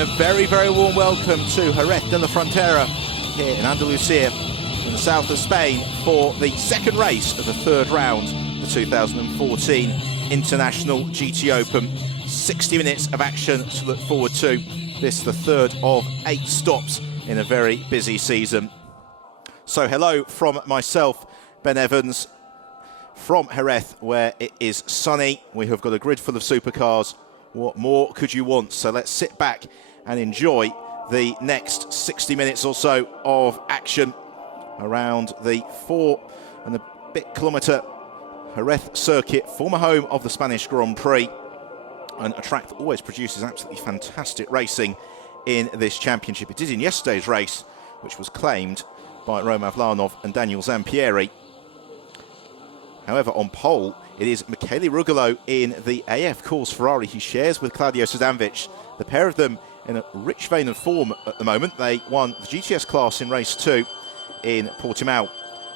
And a very, very warm welcome to Jerez de la Frontera here in Andalusia, in the south of Spain, for the second race of the third round of the 2014 International GT Open. 60 minutes of action to look forward to. This the third of 8 stops in a very busy season. So hello from myself, Ben Evans, from Jerez, where it is sunny. We have got a grid full of supercars. What more could you want? So let's sit back and enjoy the next 60 minutes or so of action around the 4 and a bit kilometre Jerez circuit, former home of the Spanish Grand Prix, and a track that always produces absolutely fantastic racing in this championship. It did in yesterday's race, which was claimed by Romain Vlanov and Daniel Zampieri. However, on pole, it is Michele Rugolo in the AF Course Ferrari he shares with Claudio Sudanovic. The pair of them in a rich vein of form at the moment. They won the GTS class in race 2 in Portimao.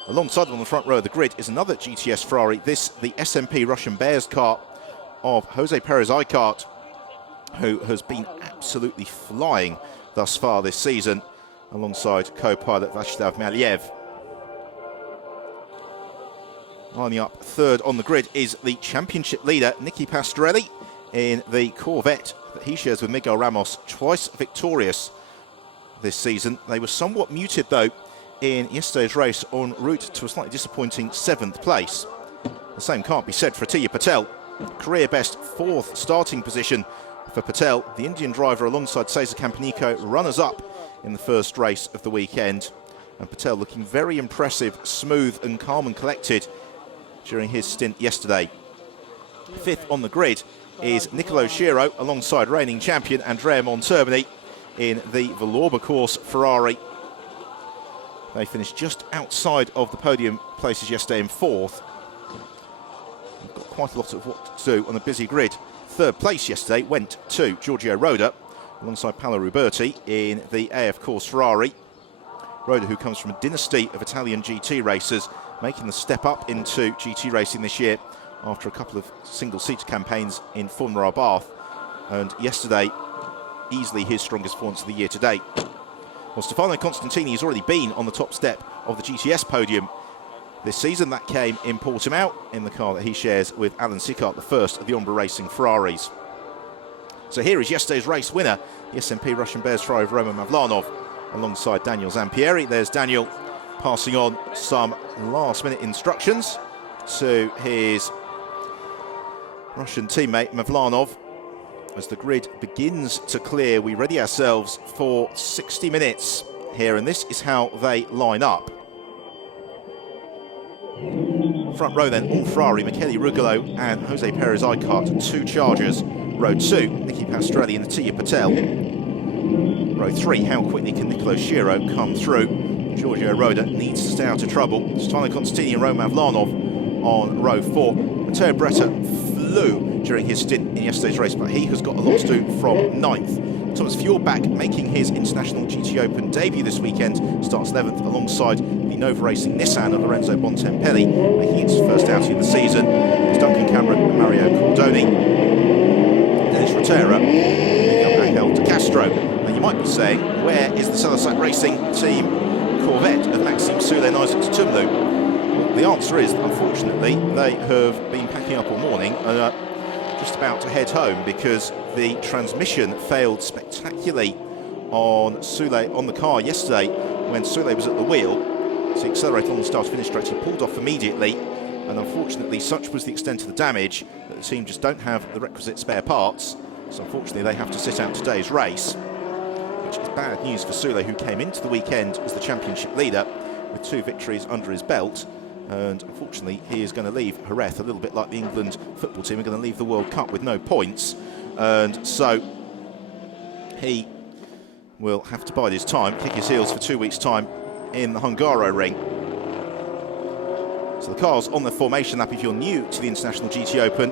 Alongside them on the front row of the grid is another GTS Ferrari. This, the SMP Russian Bears car of Jose Perez Icart, who has been absolutely flying thus far this season, alongside co-pilot Vyacheslav Maliev. Lining up third on the grid is the championship leader, Nicky Pastorelli, in the Corvette that he shares with Miguel Ramos, twice victorious this season. They were somewhat muted, though, in yesterday's race en route to a slightly disappointing 7th place. The same can't be said for Atiya Patel. Career best 4th starting position for Patel, the Indian driver alongside Cesar Campanico, runners-up in the first race of the weekend. And Patel looking very impressive, smooth and calm and collected during his stint yesterday. 5th on the grid is Nicolo Schiro alongside reigning champion Andrea Montermini in the Vallorba Course Ferrari. They finished just outside of the podium places yesterday in 4th. They've got quite a lot of what to do on a busy grid. 3rd place yesterday went to Giorgio Roda alongside Paolo Ruberti in the AF Course Ferrari. Roda, who comes from a dynasty of Italian GT racers, making the step up into GT racing this year after a couple of single-seater campaigns in Formula Bath, and yesterday easily his strongest performance of the year to date. Well, Stefano Constantini has already been on the top step of the GTS podium this season. That came in Portimao in the car that he shares with Alan Sicart, the first of the Ombra Racing Ferraris. So here is yesterday's race winner, the SMP Russian Bears Ferrari of Roman Mavlanov, alongside Daniel Zampieri. There's Daniel passing on some last-minute instructions to his Russian teammate Mavlanov. As the grid begins to clear, we ready ourselves for 60 minutes here, and this is how they line up. Front row then, all Ferrari, Michele Rugolo and Jose Perez Icart, 2 Chargers. Row 2, Nicky Pastorelli and Atiya Patel. Row 3, how quickly can Nicolo Schiro come through? Giorgio Roda needs to stay out of trouble. Stefano Constantini and Roman Vlanov on row 4. Matteo Bretta flew during his stint in yesterday's race, but he has got a lot to do from 9th. Thomas Fjordbach, making his International GT Open debut this weekend, starts 11th alongside the Nova Racing Nissan of Lorenzo Bontempelli, making its first outing of the season. It's Duncan Cameron and Mario Cordoni. Dennis Rotera, Miguel Angel de Castro. Now you might be saying, where is the Salazar Racing team Corvette of Maxime Soule and Isaac Tumlu? Well, the answer is that unfortunately they have been packing up all morning and are just about to head home because the transmission failed spectacularly on Soule on the car yesterday when Soule was at the wheel. So he accelerated on the start-finish stretch, he pulled off immediately, and unfortunately such was the extent of the damage that the team just don't have the requisite spare parts. So unfortunately they have to sit out today's race, which is bad news for Soule, who came into the weekend as the championship leader with 2 victories under his belt. And unfortunately, he is going to leave Jerez a little bit like the England football team are going to leave the World Cup with no points. And so he will have to bide his time, kick his heels for 2 weeks' time in the Hungaro ring. So the cars on the formation lap, if you're new to the International GT Open,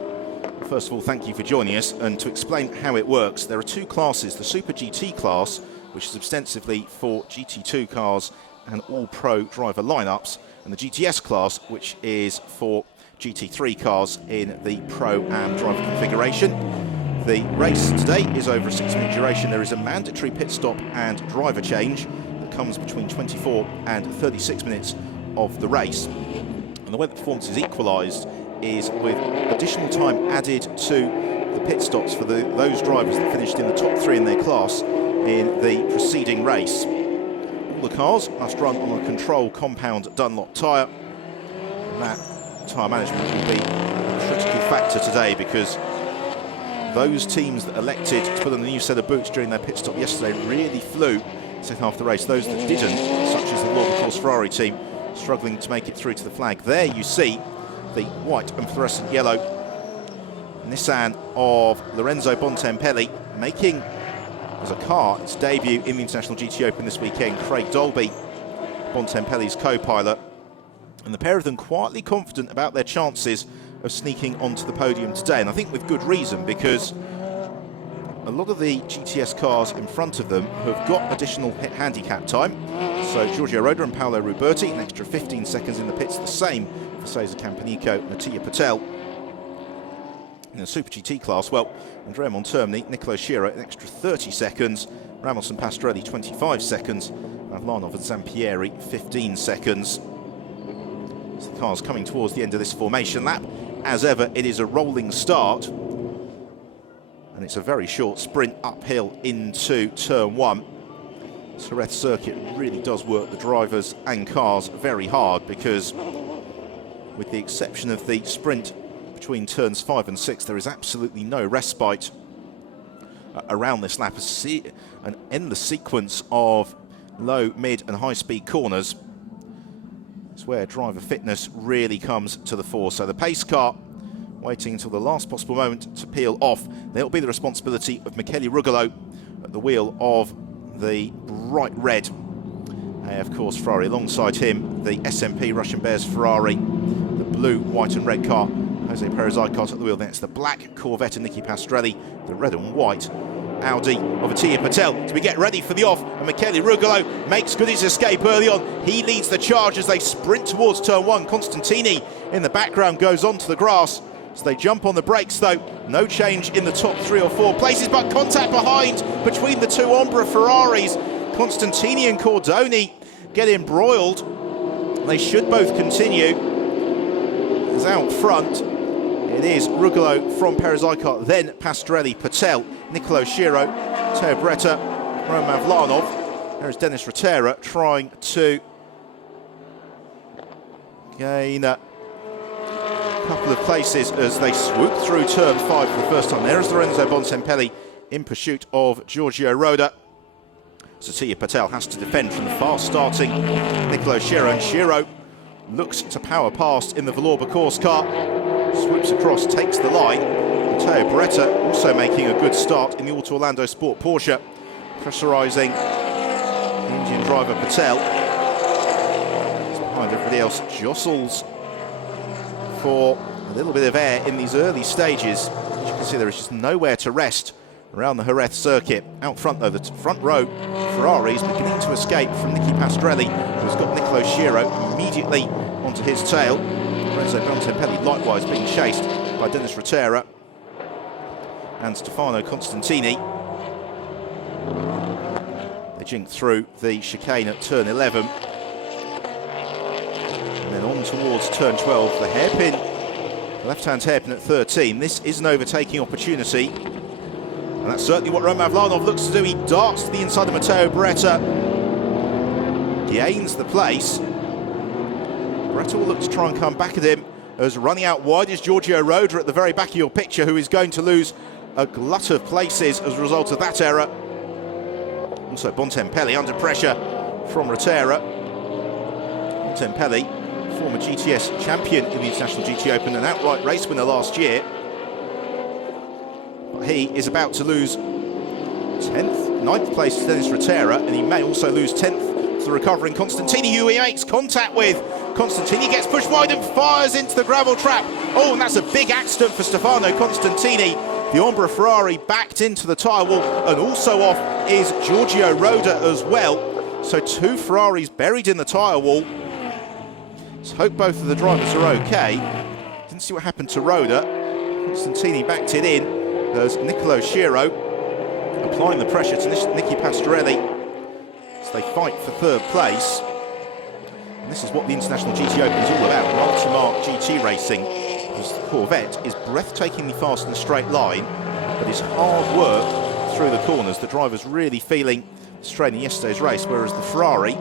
first of all, thank you for joining us. And to explain how it works, there are 2 classes. The Super GT class, which is ostensibly for GT2 cars and all pro driver lineups, and the GTS class, which is for GT3 cars in the Pro-Am driver configuration. The race today is over a 6-minute duration. There is a mandatory pit stop and driver change that comes between 24 and 36 minutes of the race. And the way the performance is equalised is with additional time added to the pit stops for those drivers that finished in the top 3 in their class in the preceding race. All the cars must run on a control compound Dunlop tyre. That tyre management will be a critical factor today, because those teams that elected to put on a new set of boots during their pit stop yesterday really flew second half of the race. Those that didn't, such as the Valour Course Ferrari team, struggling to make it through to the flag. There you see the white and fluorescent yellow Nissan of Lorenzo Bontempelli making as a car its debut in the International GT Open this weekend. Craig Dolby, Bontempelli's co-pilot, and the pair of them quietly confident about their chances of sneaking onto the podium today, and I think with good reason, because a lot of the GTS cars in front of them have got additional pit handicap time. So Giorgio Roda and Paolo Ruberti an extra 15 seconds in the pits, the same for Cesar Campanico and Atilla Patel. In the Super GT class, well, Andrea Montermini, Nicolo Schiro an extra 30 seconds, Ramos and Pastorelli 25 seconds, Mavlanov and Zampieri 15 seconds. So the cars coming towards the end of this formation lap. As ever, it is a rolling start, and it's a very short sprint uphill into turn 1. Jerez circuit really does work the drivers and cars very hard, because with the exception of the sprint between turns 5 and 6, there is absolutely no respite around this lap. An endless sequence of low, mid and high speed corners. It's where driver fitness really comes to the fore. So the pace car waiting until the last possible moment to peel off. They'll be the responsibility of Michele Rugolo at the wheel of the bright red AF Corse Ferrari. Alongside him, the SMP Russian Bears Ferrari, the blue, white and red car, Jose Perez Icart at the wheel. Then it's the black Corvette and Nicky Pastorelli, the red and white Audi of Atilla Patel. So we get ready for the off, and Michele Rugolo makes good his escape early on. He leads the charge as they sprint towards turn 1. Constantini in the background goes onto the grass. So they jump on the brakes though. No change in the top 3 or 4 places, but contact behind between the two Ombra Ferraris. Constantini and Cordoni get embroiled. They should both continue. As out front, it is Rugolo from Perez Icart, then Pastorelli, Patel, Nicolo Schiro, Teo Beretta, Roman Mavlanov. There is Dennis Rotera trying to gain a couple of places as they swoop through turn 5 for the first time. There is Lorenzo Bontempelli in pursuit of Giorgio Roda. Atilla Patel has to defend from the fast starting Nicolo Schiro, and Schiro looks to power past in the Valour Course car. Swoops across, takes the line. And Teo Beretta also making a good start in the Auto Orlando Sport Porsche, pressurising the Indian driver Patel. He's behind everybody else, jostles for a little bit of air in these early stages. As you can see, there is just nowhere to rest around the Jerez circuit. Out front though, the front row Ferrari is beginning to escape from Nicky Pastorelli, who's got Nicolo Schiro immediately onto his tail. Lorenzo Bontempelli likewise being chased by Dennis Rotera and Stefano Constantini. They jink through the chicane at turn 11. And then on towards turn 12, the hairpin, the left-hand hairpin at 13. This is an overtaking opportunity. And that's certainly what Roman Mavlanov looks to do. He darts to the inside of Matteo Beretta. Gains the place. Beretta will look to try and come back at him, as running out wide is Giorgio Roda at the very back of your picture, who is going to lose a glut of places as a result of that error. Also Bontempelli under pressure from Rotera. Bontempelli, former GTS champion in the International GT Open, an outright race winner last year. But he is about to lose 9th place to Dennis Rotera, and he may also lose 10th to the recovering Constantini, who he makes contact with. Constantini gets pushed wide and fires into the gravel trap. Oh, and that's a big accident for Stefano Constantini. The Ombra Ferrari backed into the tyre wall, and also off is Giorgio Roda as well. So 2 Ferraris buried in the tyre wall. Let's hope both of the drivers are okay. Didn't see what happened to Roda. Constantini backed it in. There's Nicolo Schiro applying the pressure to Nicky Pastorelli as they fight for third place. And this is what the International GT Open is all about, multi-mark GT racing. Because the Corvette is breathtakingly fast in a straight line, but it's hard work through the corners. The driver's really feeling the strain in yesterday's race, whereas the Ferrari,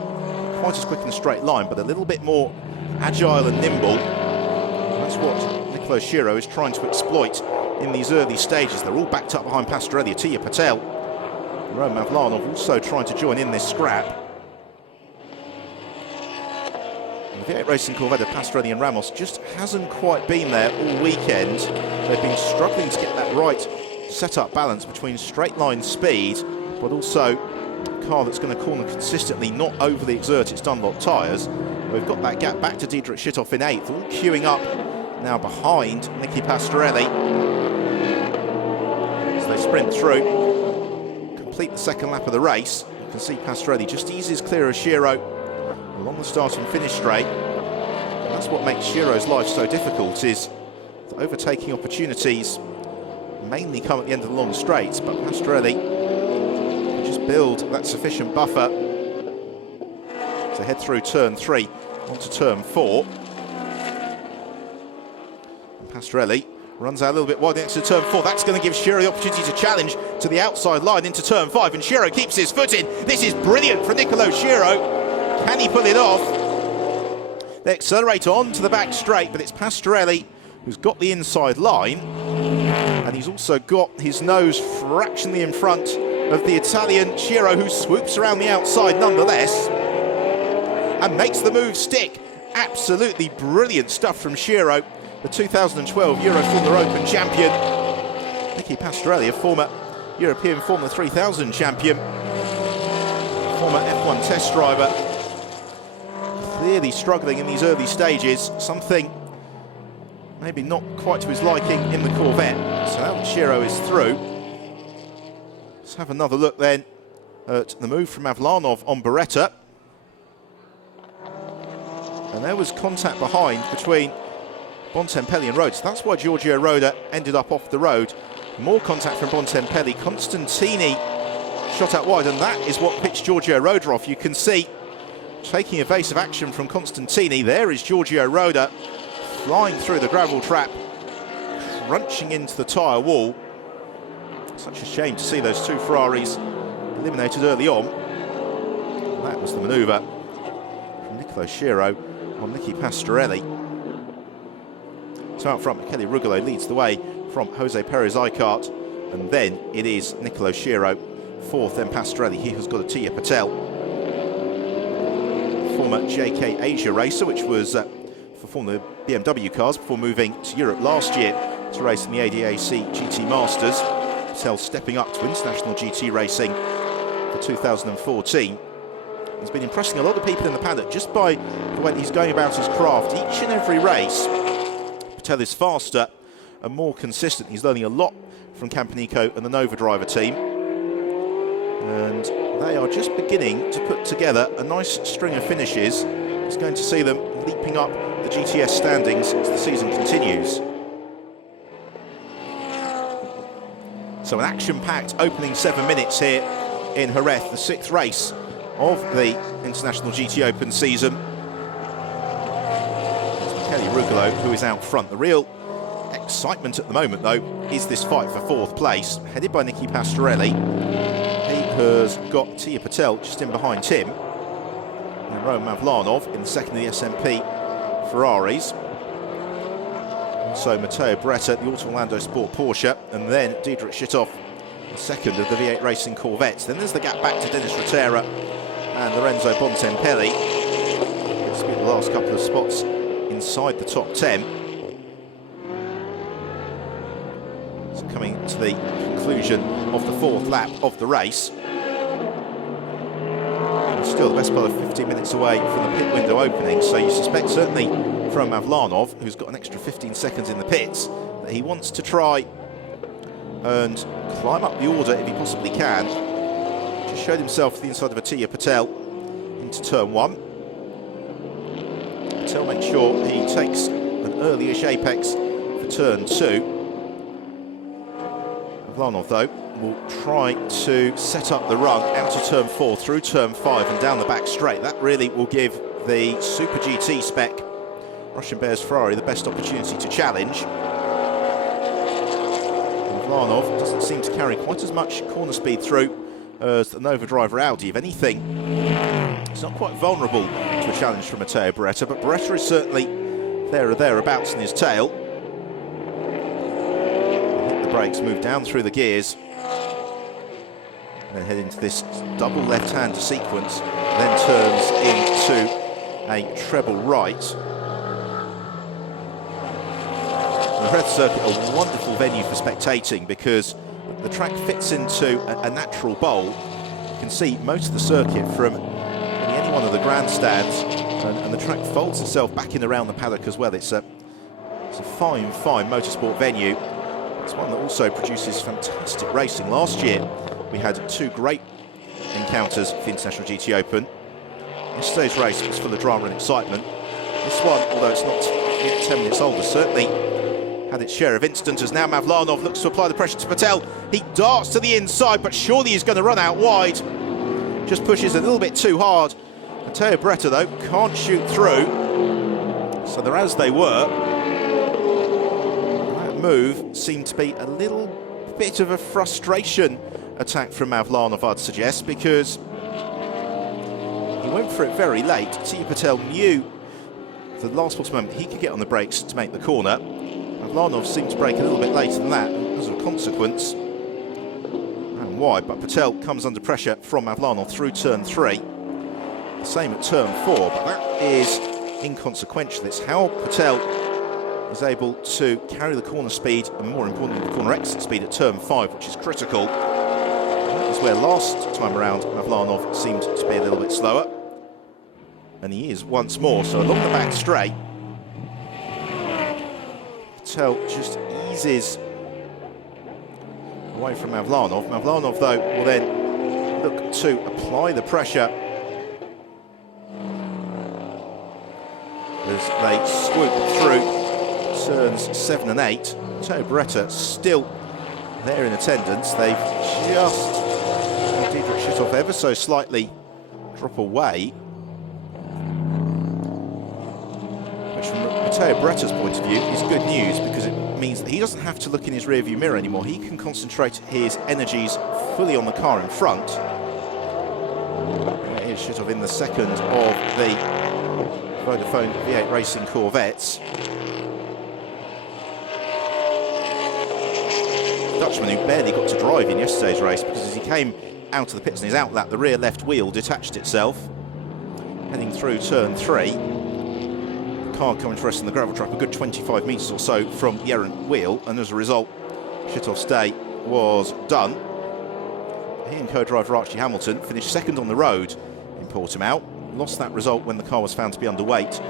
quite as quick in a straight line, but a little bit more agile and nimble. And that's what Nicolo Schiro is trying to exploit in these early stages. They're all backed up behind Pastorelli. Atiya Patel, Roman Mavlanov also trying to join in this scrap. The V8 Racing Corvette of Pastorelli and Ramos just hasn't quite been there all weekend. They've been struggling to get that right set-up balance between straight line speed, but also a car that's going to corner consistently, not overly exert its Dunlop tyres. We've got that gap back to Diederik Schittoff in 8th, all queuing up now behind Nicky Pastorelli. As they sprint through, complete the second lap of the race. You can see Pastorelli just eases clear of Schiro along the start and finish straight. And that's what makes Shiro's life so difficult, is the overtaking opportunities mainly come at the end of the long straights, but Pastorelli can just build that sufficient buffer to head through turn 3 onto turn 4. And Pastorelli runs out a little bit wide into turn 4. That's going to give Schiro the opportunity to challenge to the outside line into turn 5, and Schiro keeps his foot in. This is brilliant for Nicolo Schiro. Can he pull it off? They accelerate on to the back straight, but it's Pastorelli who's got the inside line, and he's also got his nose fractionally in front of the Italian Schiro, who swoops around the outside nonetheless and makes the move stick. Absolutely brilliant stuff from Schiro, the 2012 Euro Formula Open champion. Nicky Pastorelli, a former European Formula 3000 champion, former F1 test driver, clearly struggling in these early stages, something maybe not quite to his liking in the Corvette. So now that Schiro is through, let's have another look then at the move from Mavlanov on Beretta. And there was contact behind between Bontempelli and Rhodes. That's why Giorgio Roda ended up off the road. More contact from Bontempelli. Constantini shot out wide, and that is what pitched Giorgio Roda off. You can see, taking evasive action from Constantini, there is Giorgio Roda flying through the gravel trap, crunching into the tyre wall. Such a shame to see those two Ferraris eliminated early on. And that was the manoeuvre from Nicolo Schiro on Nicky Pastorelli. So out front, Michele Rugolo leads the way from Jose Perez Icart, and then it is Nicolo Schiro. Fourth, then Pastorelli. He has got Atiya Patel, former JK Asia racer, which was for Formula BMW cars before moving to Europe last year to race in the ADAC GT Masters. Patel stepping up to international GT racing for 2014. He's been impressing a lot of people in the paddock just by the way that he's going about his craft. Each and every race, Patel is faster and more consistent. He's learning a lot from Campanico and the Nova driver team. And they are just beginning to put together a nice string of finishes. It's going to see them leaping up the GTS standings as the season continues. So an action-packed opening 7 minutes here in Jerez, the 6th race of the International GT Open season. It's Michele Rugolo who is out front. The real excitement at the moment, though, is this fight for 4th place, headed by Nicky Pastorelli. He has got Atiya Patel just in behind him, and Roman Mavlanov in the second of the SMP Ferraris. So Matteo Beretta, the Auto Orlando Sport Porsche, and then Diederik Schittoff, the second of the V8 Racing Corvettes. Then there's the gap back to Dennis Rotera and Lorenzo Bontempelli. It's been the last couple of spots inside the top 10. So coming to the conclusion of the 4th lap of the race. And still the best part of 15 minutes away from the pit window opening, so you suspect certainly from Mavlanov, who's got an extra 15 seconds in the pits, that he wants to try and climb up the order if he possibly can. Just showed himself to the inside of Atiya Patel into turn 1. Patel makes sure he takes an early-ish apex for turn 2. Mavlanov, though, will try to set up the run out of turn 4, through turn 5 and down the back straight. That really will give the Super GT spec Russian Bears Ferrari the best opportunity to challenge. Mavlanov doesn't seem to carry quite as much corner speed through as the Nova driver Audi. If anything, it's not quite vulnerable to a challenge from Matteo Beretta, but Beretta is certainly there or thereabouts in his tail. Hit the brakes, move down through the gears, and then head into this double left-hander sequence, then turns into a treble right. The Jerez circuit, a wonderful venue for spectating because the track fits into a natural bowl. You can see most of the circuit from any one of the grandstands, and the track folds itself back in around the paddock as well. It's a fine motorsport venue. It's one that also produces fantastic racing. Last year we had 2 great encounters for the International GT Open. Yesterday's race was full of drama and excitement. This one, although it's not yet 10 minutes older, certainly had its share of incidents, as now Mavlanov looks to apply the pressure to Patel. He darts to the inside, but surely he's going to run out wide. Just pushes a little bit too hard. Matteo Beretta, though, can't shoot through. So they're as they were. That move seemed to be a little bit of a frustration attack from Mavlanov, I'd suggest, because he went for it very late. Tia Patel knew the last possible moment he could get on the brakes to make the corner. Mavlanov seemed to brake a little bit later than that, and as a consequence, ran wide, but Patel comes under pressure from Mavlanov through turn 3. The same at turn 4, but that is inconsequential. It's how Patel is able to carry the corner speed, and more importantly the corner exit speed at turn 5, which is critical. That was where last time around Mavlanov seemed to be a little bit slower, and he is once more. So along the back straight, Patel just eases away from Mavlanov. Mavlanov, though, will then look to apply the pressure as they swoop through turns 7 and 8. Matteo Beretta still there in attendance. They've just Dietrich Schüthoff ever so slightly drop away, which from Matteo Beretta's point of view is good news, because it means that he doesn't have to look in his rearview mirror anymore. He can concentrate his energies fully on the car in front. Here's Schüthoff in the second of the Vodafone V8 Racing Corvettes. The Dutchman who barely got to drive in yesterday's race, because as he came out of the pits in his outlap, the rear left wheel detached itself. Heading through turn 3. The car coming to rest on the gravel trap a good 25 metres or so from the errant wheel, and as a result, Schüthoff's day was done. He and co-driver Archie Hamilton finished second on the road in Portimao. Lost that result when the car was found to be underweight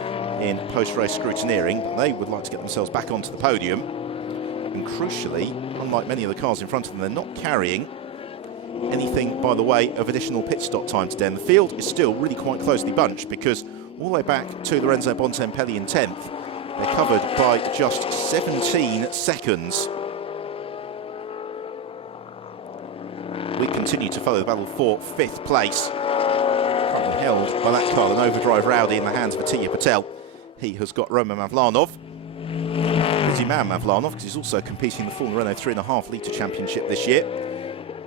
in post-race scrutineering, but they would like to get themselves back onto the podium. And crucially, unlike many of the cars in front of them, they're not carrying anything by the way of additional pit stop time today. And the field is still really quite closely bunched, because all the way back to Lorenzo Bontempelli in 10th, they're covered by just 17 seconds. We continue to follow the battle for 5th place. Currently held by that car, the Nova driver Audi, in the hands of Atiya Patel. He has got Roman Mavlanov. Busy man Mavlanov, because he's also competing in the Formula Renault 3.5 litre championship this year.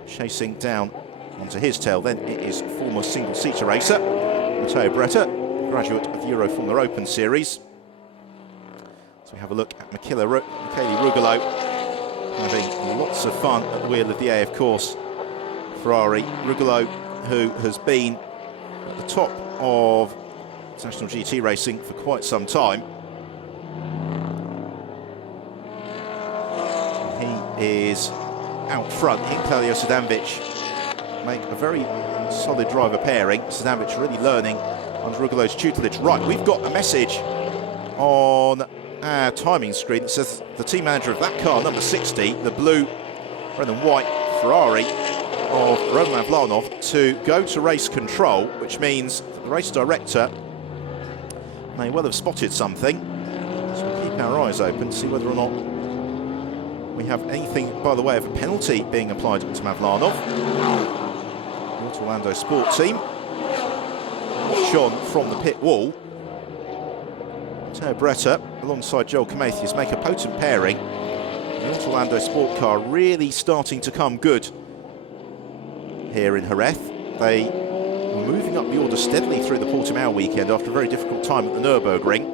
Chasing down onto his tail then it is former single-seater racer Matteo Beretta, graduate of the Euro Formula Open Series. So we have a look at Michele Rugolo having lots of fun at the wheel of the AF Course Ferrari. Rugolo, who has been at the top of international GT racing for quite some time. He is out front. He and Claudio Sadanovic make a very solid driver pairing. Sadanovic really learning under Rugolo's tutelage. Right, we've got a message on our timing screen that says the team manager of that car, number 60, the blue, red and white Ferrari of Roman Mavlanov, to go to race control, which means that the race director may well have spotted something. So we'll keep our eyes open to see whether or not we have anything by the way of a penalty being applied to Mavlanov. The Orlando Sport team. Watch on from the pit wall. Matteo Beretta alongside Joel Camathias make a potent pairing. The Orlando Sport car really starting to come good here in Jerez. They were moving up the order steadily through the Portimao weekend after a very difficult time at the Nürburgring.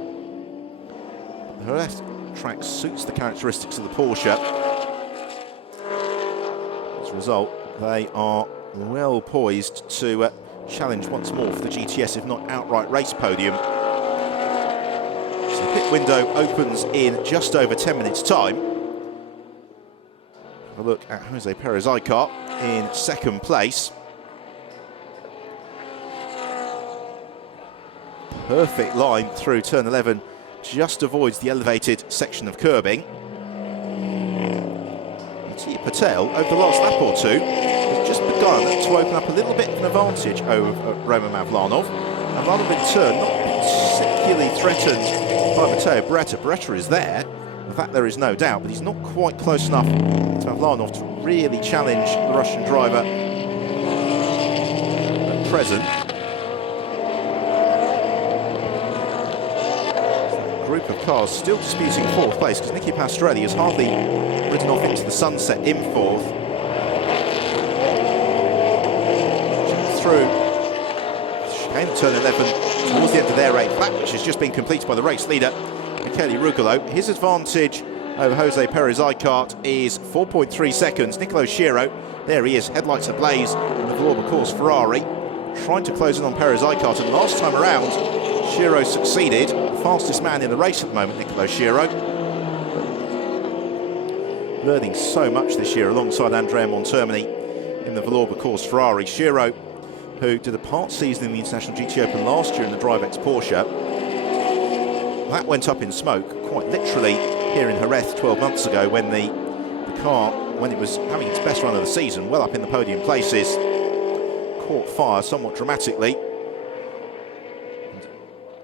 The Jerez track suits the characteristics of the Porsche. As a result, they are well poised to challenge once more for the GTS, if not outright race podium. So the pit window opens in just over 10 minutes' time. Have a look at Jose Perez Icar in second place. Perfect line through turn 11, just avoids the elevated section of curbing. Mattia Patel, over the last lap or two, has just begun to open up a little bit of an advantage over Roman Mavlanov. Mavlanov in turn not particularly threatened by Matteo Beretta. Beretta is there, of that there is no doubt, but he's not quite close enough to Mavlanov to really challenge the Russian driver at present. Group of cars still disputing fourth place because Nicky Pastrelli has hardly ridden off into the sunset in fourth. Through chicane at turn 11 towards the end of their eighth lap, which has just been completed by the race leader, Michele Rugolo. His advantage over Jose Perez Icar is 4.3 seconds. Nicolo Schiro, there he is, headlights ablaze in the Vauxhall course Ferrari, trying to close in on Perez Icar, and last time around Schiro succeeded. Fastest man in the race at the moment, Nicolo Schiro. Learning so much this year alongside Andrea Montermini in the Vauxhall course Ferrari. Schiro, who did a part season in the International GT Open last year in the DriveX Porsche. That went up in smoke, quite literally, here in Jerez 12 months ago when the car, when it was having its best run of the season, well up in the podium places, caught fire somewhat dramatically.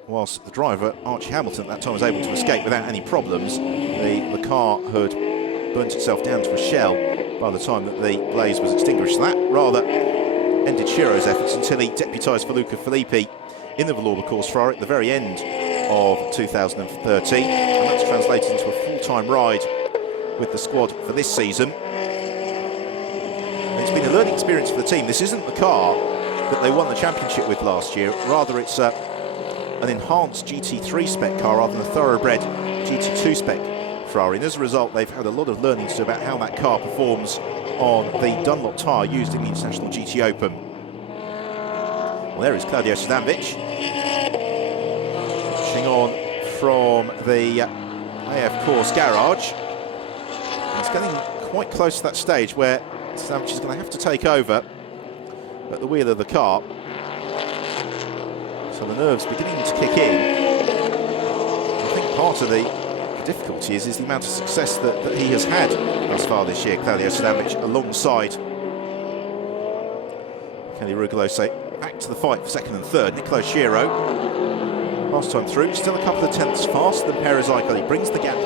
Whilst the driver, Archie Hamilton, at that time was able to escape without any problems, the car had burnt itself down to a shell by the time that the blaze was extinguished. So that rather ended Schiro's efforts until he deputised for Luca Filippi in the Vauxhall course Ferrari at the very end of 2013. And that's translated into a full-time ride with the squad for this season. And it's been a learning experience for the team. This isn't the car that they won the championship with last year. Rather, it's an enhanced GT3 spec car rather than a thoroughbred GT2 spec Ferrari, and as a result they've had a lot of learning to do about how that car performs on the Dunlop tyre used in the International GT Open. Well, there is Claudio Sudanovic watching on from the AF Course garage. And it's getting quite close to that stage where Sudanovic is going to have to take over at the wheel of the car. So the nerves beginning to kick in. I think part of the difficulty is the amount of success that he has had thus far this year, Claudio Sudanovic, alongside Kelly Rugolo. So back to the fight for second and third. Nicolo Schiro, last time through, still a couple of tenths faster than Perez Icar. He brings the gap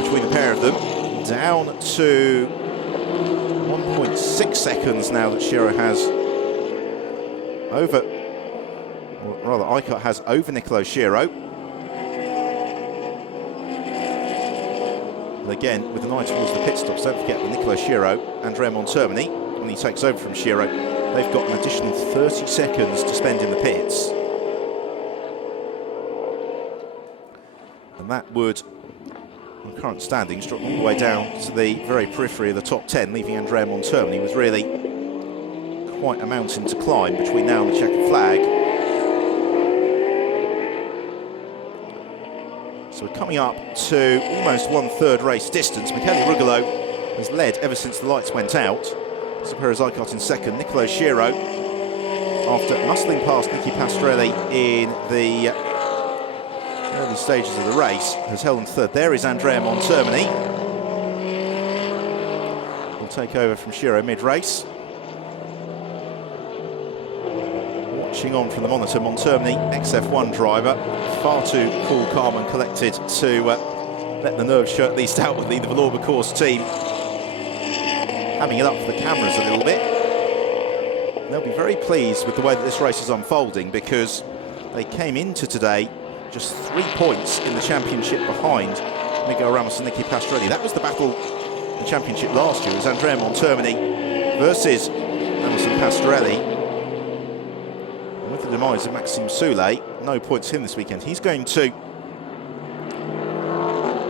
between the pair of them down to 1.6 seconds now that Schiro has over, or rather Icar has over Nicolo Schiro. And again, with an eye towards the pit stops, don't forget that Nicolo Schiro, Andrea Montermini, when he takes over from Schiro, they've got an additional 30 seconds to spend in the pits. And that would, on current standings, drop all the way down to the very periphery of the top 10, leaving Andrea Montermini with really quite a mountain to climb between now and the checkered flag. So we're coming up to almost 1/3 race distance. Michele Rugolo has led ever since the lights went out. So Perez Icar in second. Nicolo Schiro, after muscling past Nicky Pastrelli in the early stages of the race, has held in third. There is Andrea Montermini. Will take over from Schiro mid-race. Watching on from the monitor, Montermini, ex-F1 driver, far too cool, calm and collected to let the nerves show at least outwardly. The Vauxhall course team hamming it up for the cameras a little bit. They'll be very pleased with the way that this race is unfolding, because they came into today just 3 points in the championship behind Miguel Ramos and Nicky Pastorelli. That was the battle in the championship last year. It was Andrea Montermini versus Ramos and Pastorelli. And with the demise of Maxime Soulé, no points for him this weekend. He's going to,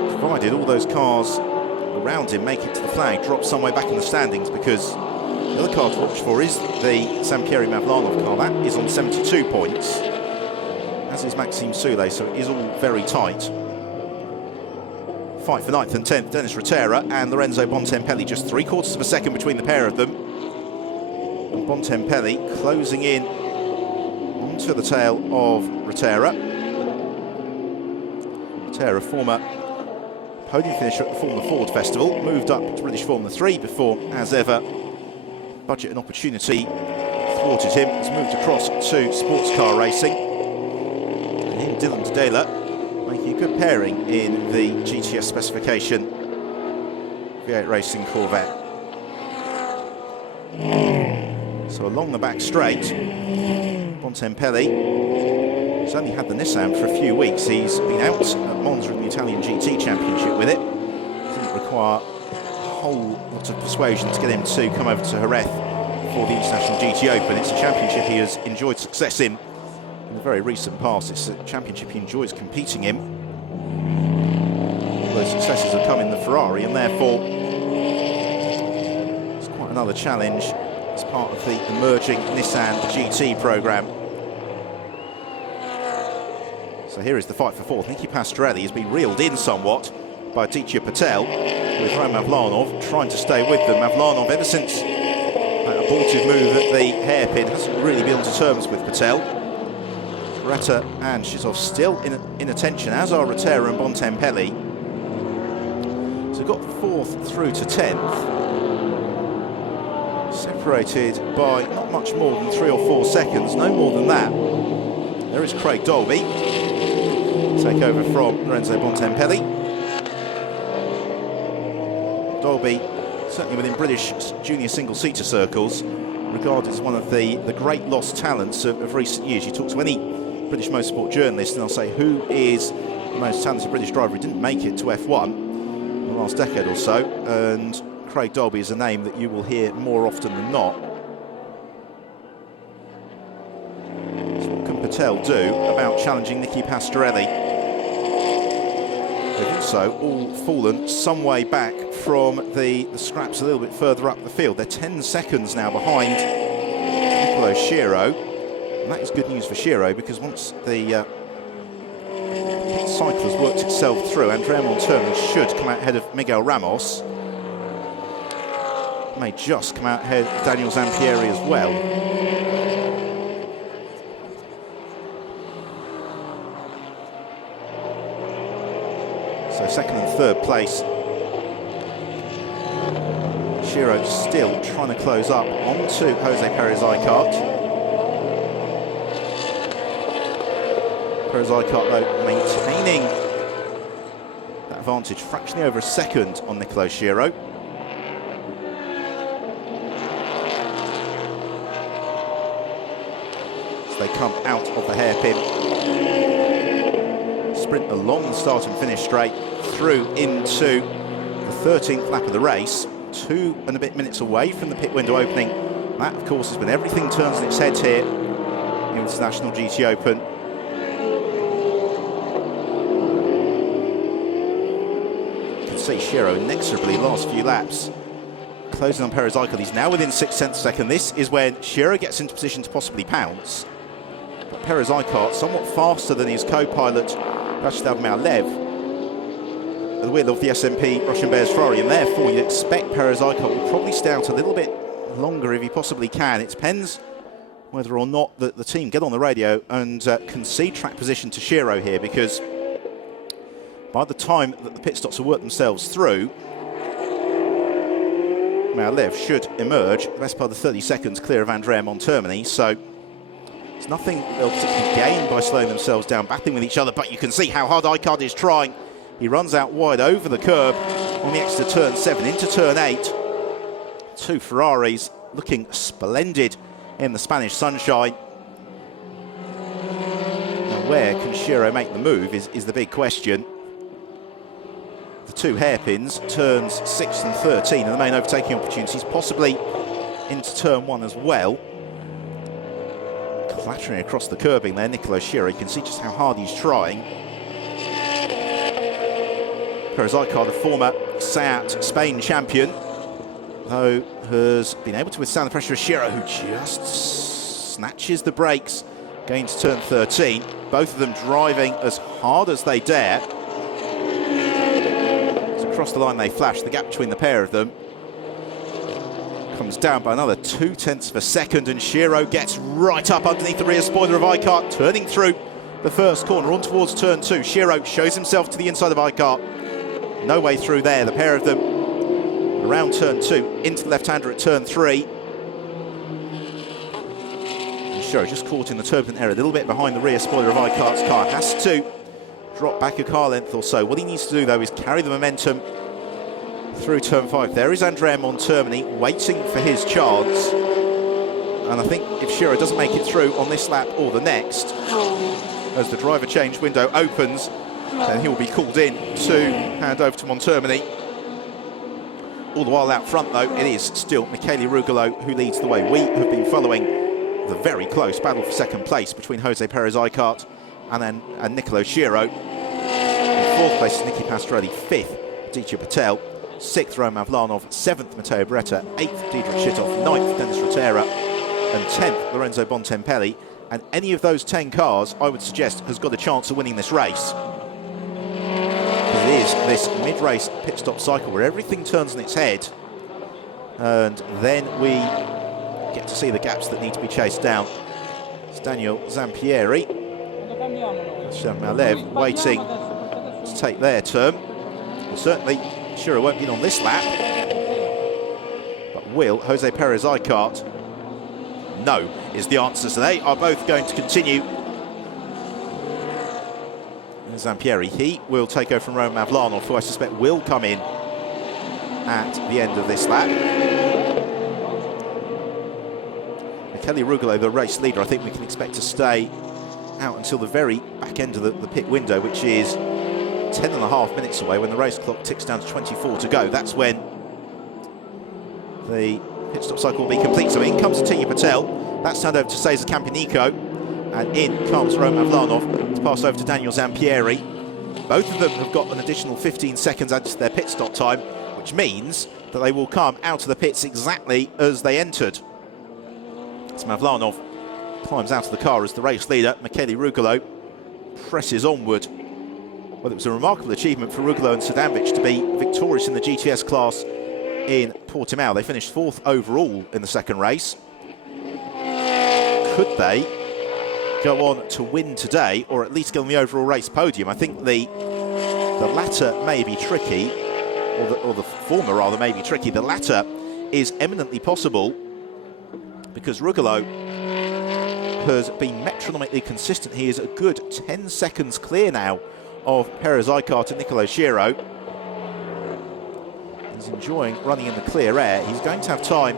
provided all those cars around him make it to the flag, drop somewhere back in the standings, because the other car to watch for is the Sampieri Mavlanov car. That is on 72 points, as is Maxime Soulé, so it is all very tight. Fight for 9th and 10th, Dennis Rotera and Lorenzo Bontempelli, just 3/4 of a second between the pair of them. And Bontempelli closing in onto the tail of Rotera. Rotera, former podium finisher at the Formula Ford Festival, moved up to British Formula 3 before, as ever, budget and opportunity thwarted him. He's moved across to sports car racing. And him, Dylan Dedela, making a good pairing in the GTS specification V8 Racing Corvette. So along the back straight, Bontempelli has only had the Nissan for a few weeks. He's been out at Monza in the Italian GT Championship with it. Didn't require a whole lot of persuasion to get him to come over to Jerez for the International GT Open. It's a championship he has enjoyed success in the very recent past. It's a championship he enjoys competing in. All those successes have come in the Ferrari, and therefore it's quite another challenge as part of the emerging Nissan GT programme. So here is the fight for 4th. Nicky Pastorelli has been reeled in somewhat by Aditya Patel, with Roman Mavlanov trying to stay with them. Mavlanov, ever since that abortive move at the hairpin, hasn't really been on terms with Patel. Rata and Shizov still in attention, as are Rotera and Bontempelli. So we've got 4th through to 10th, separated by not much more than 3 or 4 seconds, no more than that. There is Craig Dolby, take over from Lorenzo Bontempelli. Dolby, certainly within British junior single-seater circles, regarded as one of the great lost talents of recent years. You talk to any British motorsport journalist and they'll say, who is the most talented British driver who didn't make it to F1 in the last decade or so? And Craig Dolby is a name that you will hear more often than not. So what can Patel do about challenging Nicky Pastorelli? They've also all fallen some way back from the scraps a little bit further up the field. They're 10 seconds now behind Nicolo Schiro. And that is good news for Schiro, because once the cycle has worked itself through, Andrea Montermini should come out ahead of Miguel Ramos. May just come out ahead of Daniel Zampieri as well. So 2nd and 3rd place. Schiro still trying to close up onto Jose Perez-Icart. Perez-Icart, though, maintaining that advantage, fractionally over a second on Nicolo Schiro. As they come out of the hairpin, sprint along the start and finish straight through into the 13th lap of the race, 2 and a bit minutes away from the pit window opening. That, of course, is when everything turns on its head here in the International GT Open. See Schiro inexorably last few laps, closing on Perez-Icart. He's now within 6/10 of a second. This is when Schiro gets into position to possibly pounce. But Perez-Icart, somewhat faster than his co-pilot Rachid Malev at the wheel of the SMP Russian Bears Ferrari, and therefore you'd expect Perez-Icart will probably stay out a little bit longer if he possibly can. It depends whether or not the team get on the radio and concede track position to Schiro here, because by the time that the pit stops have worked themselves through, Malev should emerge the best part of the 30 seconds clear of Andrea Montermini. So there's nothing they'll particularly gain by slowing themselves down, battling with each other, but you can see how hard Icart is trying. He runs out wide over the curb on the exit to turn 7 into turn 8. Two Ferraris looking splendid in the Spanish sunshine. Now where can Shiro make the move is the big question. The two hairpins, turns 6 and 13, and the main overtaking opportunities, possibly into turn 1 as well. Clattering across the curbing there, Nicolo Shiro. You can see just how hard he's trying. Perez Icar, the former Seat Spain champion, though has been able to withstand the pressure of Shiro, who just snatches the brakes going to turn 13. Both of them driving as hard as they dare. So across the line they flash. The gap between the pair of them comes down by another 0.2 of a second, and Shiro gets right up underneath the rear spoiler of Icar, turning through the first corner on towards turn 2. Shiro shows himself to the inside of Icar. No way through there. The pair of them around turn 2 into the left-hander at turn 3. And Shiro just caught in the turbulent area, a little bit behind the rear spoiler of Icar's car. Has to drop back a car length or so. What he needs to do, though, is carry the momentum through turn 5. There is Andrea Montermini waiting for his chance. And I think if Shiro doesn't make it through on this lap or the next, as the driver change window opens, then he will be called in to hand over to Montermini. All the while out front, though, it is still Michele Rugolo who leads the way. We have been following the very close battle for second place between Jose Perez Icar and Nicolo Shiro. In fourth place is Nicky Pastorelli, fifth Aditya Patel, sixth Roman Mavlanov, seventh Matteo Beretta, eighth Diedrich Schittoff, ninth Dennis Rotera, and 10th Lorenzo Bontempelli. And any of those 10 cars, I would suggest, has got a chance of winning this race. It is this mid-race pit stop cycle where everything turns on its head, and then we get to see the gaps that need to be chased down. It's Daniel Zampieri, Sean Malev waiting to take their turn. Well, certainly Shiro won't be on this lap, but will Jose Perez Icar? No is the answer, so they are both going to continue. Zampieri, he will take over from Roman Mavlanov, who I suspect will come in at the end of this lap. Michele Rugolo, the race leader, I think we can expect to stay out until the very back end of the pit window, which is 10.5 minutes away, when the race clock ticks down to 24 to go. That's when the pit stop cycle will be complete. So in comes Aditya Patel, that's turned over to Cesar Campanico, and in comes Roman Mavlanov to pass over to Daniel Zampieri. Both of them have got an additional 15 seconds added to their pit stop time, which means that they will come out of the pits exactly as they entered. So Mavlanov climbs out of the car as the race leader. Michele Rugolo presses onward. Well, it was a remarkable achievement for Rugolo and Sedanvich to be victorious in the GTS class in Portimao. They finished 4th overall in the second race. Could they go on to win today, or at least get on the overall race podium? I think the latter may be tricky, or the former rather may be tricky. The latter is eminently possible, because Rugolo has been metronomically consistent. He is a good 10 seconds clear now of Perez Icar to Nicolo Shiro. He's enjoying running in the clear air. He's going to have time,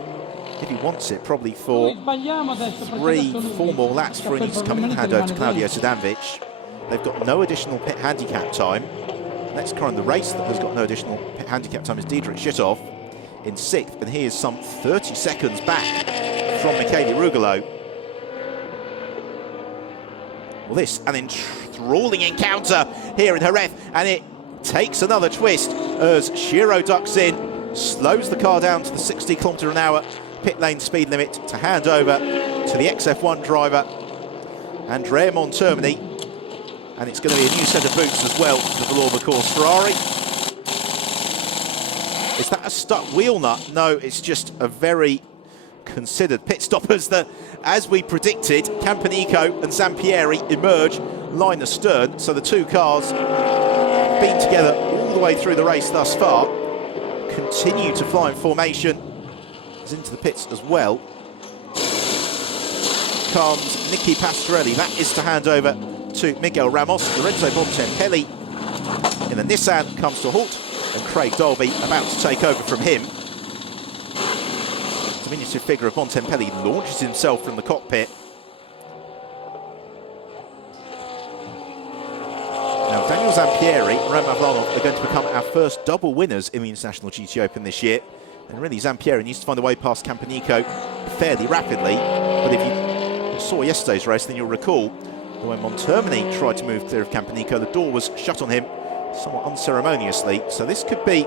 if he wants it, probably for 3-4 more laps before he needs to come in and hand over to Claudio Sedanvich. They've got no additional pit handicap time. Next car in the race that has got no additional pit handicap time is Diedrich Schittoff in 6th, and he is some 30 seconds back from Michele Rugolo. Well, this an enthralling encounter here in Jerez, and it takes another twist as Shiro ducks in, slows the car down to the 60 km/h pit lane speed limit to hand over to the XF1 driver, Andrea Montermini, and it's going to be a new set of boots as well for the Villorba Course Ferrari. Is that a stuck wheel nut? No, it's just a very considered pit stop, as we predicted. Campanico and Zampieri emerge line astern, so the two cars have been together all the way through the race thus far. Continue to fly in formation. Is into the pits as well. Comes Nicky Pastorelli. That is to hand over to Miguel Ramos. Lorenzo Bontempelli in the Nissan comes to a halt, and Craig Dolby about to take over from him. diminutive figure of Montempelli launches himself from the cockpit. Now, Daniel Zampieri and Roman Avlanov are going to become our first double winners in the International GT Open this year. And really, Zampieri needs to find a way past Campanico fairly rapidly. But if you saw yesterday's race, then you'll recall that when Montermini tried to move clear of Campanico, the door was shut on him somewhat unceremoniously. So this could be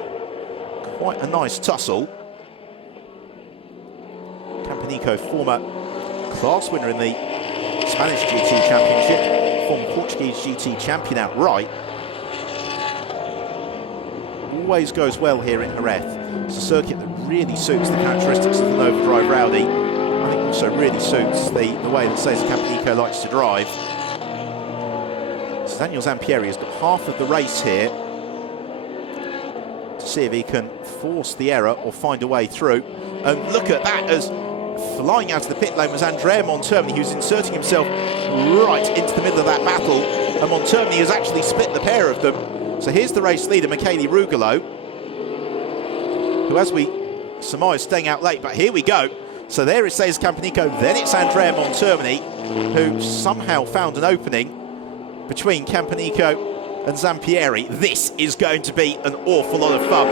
quite a nice tussle. Campanico, former class winner in the Spanish GT Championship, former Portuguese GT champion outright. Always goes well here in Jerez. It's a circuit that really suits the characteristics of an overdrive Rowdy. I think also really suits the way that Cesar Campanico likes to drive. So Daniel Zampieri has got half of the race here to see if he can force the error or find a way through. And look at that, as flying out of the pit lane was Andrea Montermini, who's inserting himself right into the middle of that battle. And Montermini has actually split the pair of them. So here's the race leader, Michele Rugolo, who, as we surmise, staying out late, but here we go. So there it says Campanico, then it's Andrea Montermini, who somehow found an opening between Campanico and Zampieri. This is going to be an awful lot of fun.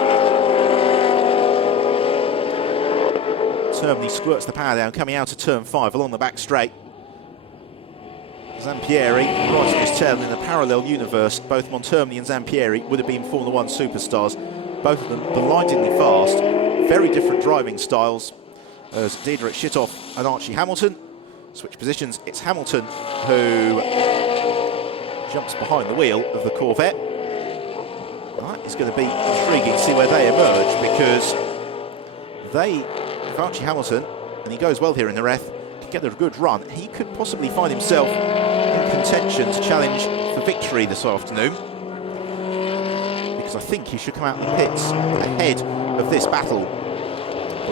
Montermini squirts the power down, coming out of turn 5 along the back straight. Zampieri right at his tail. In a parallel universe, both Montermini and Zampieri would have been Formula 1 superstars. Both of them blindingly fast, very different driving styles. As Diederik Schittoff and Archie Hamilton switch positions, it's Hamilton who jumps behind the wheel of the Corvette. That is going to be intriguing to see where they emerge, because if Archie Hamilton, and he goes well here in the Jerez, can get a good run, he could possibly find himself in contention to challenge for victory this afternoon. I think he should come out in the pits ahead of this battle.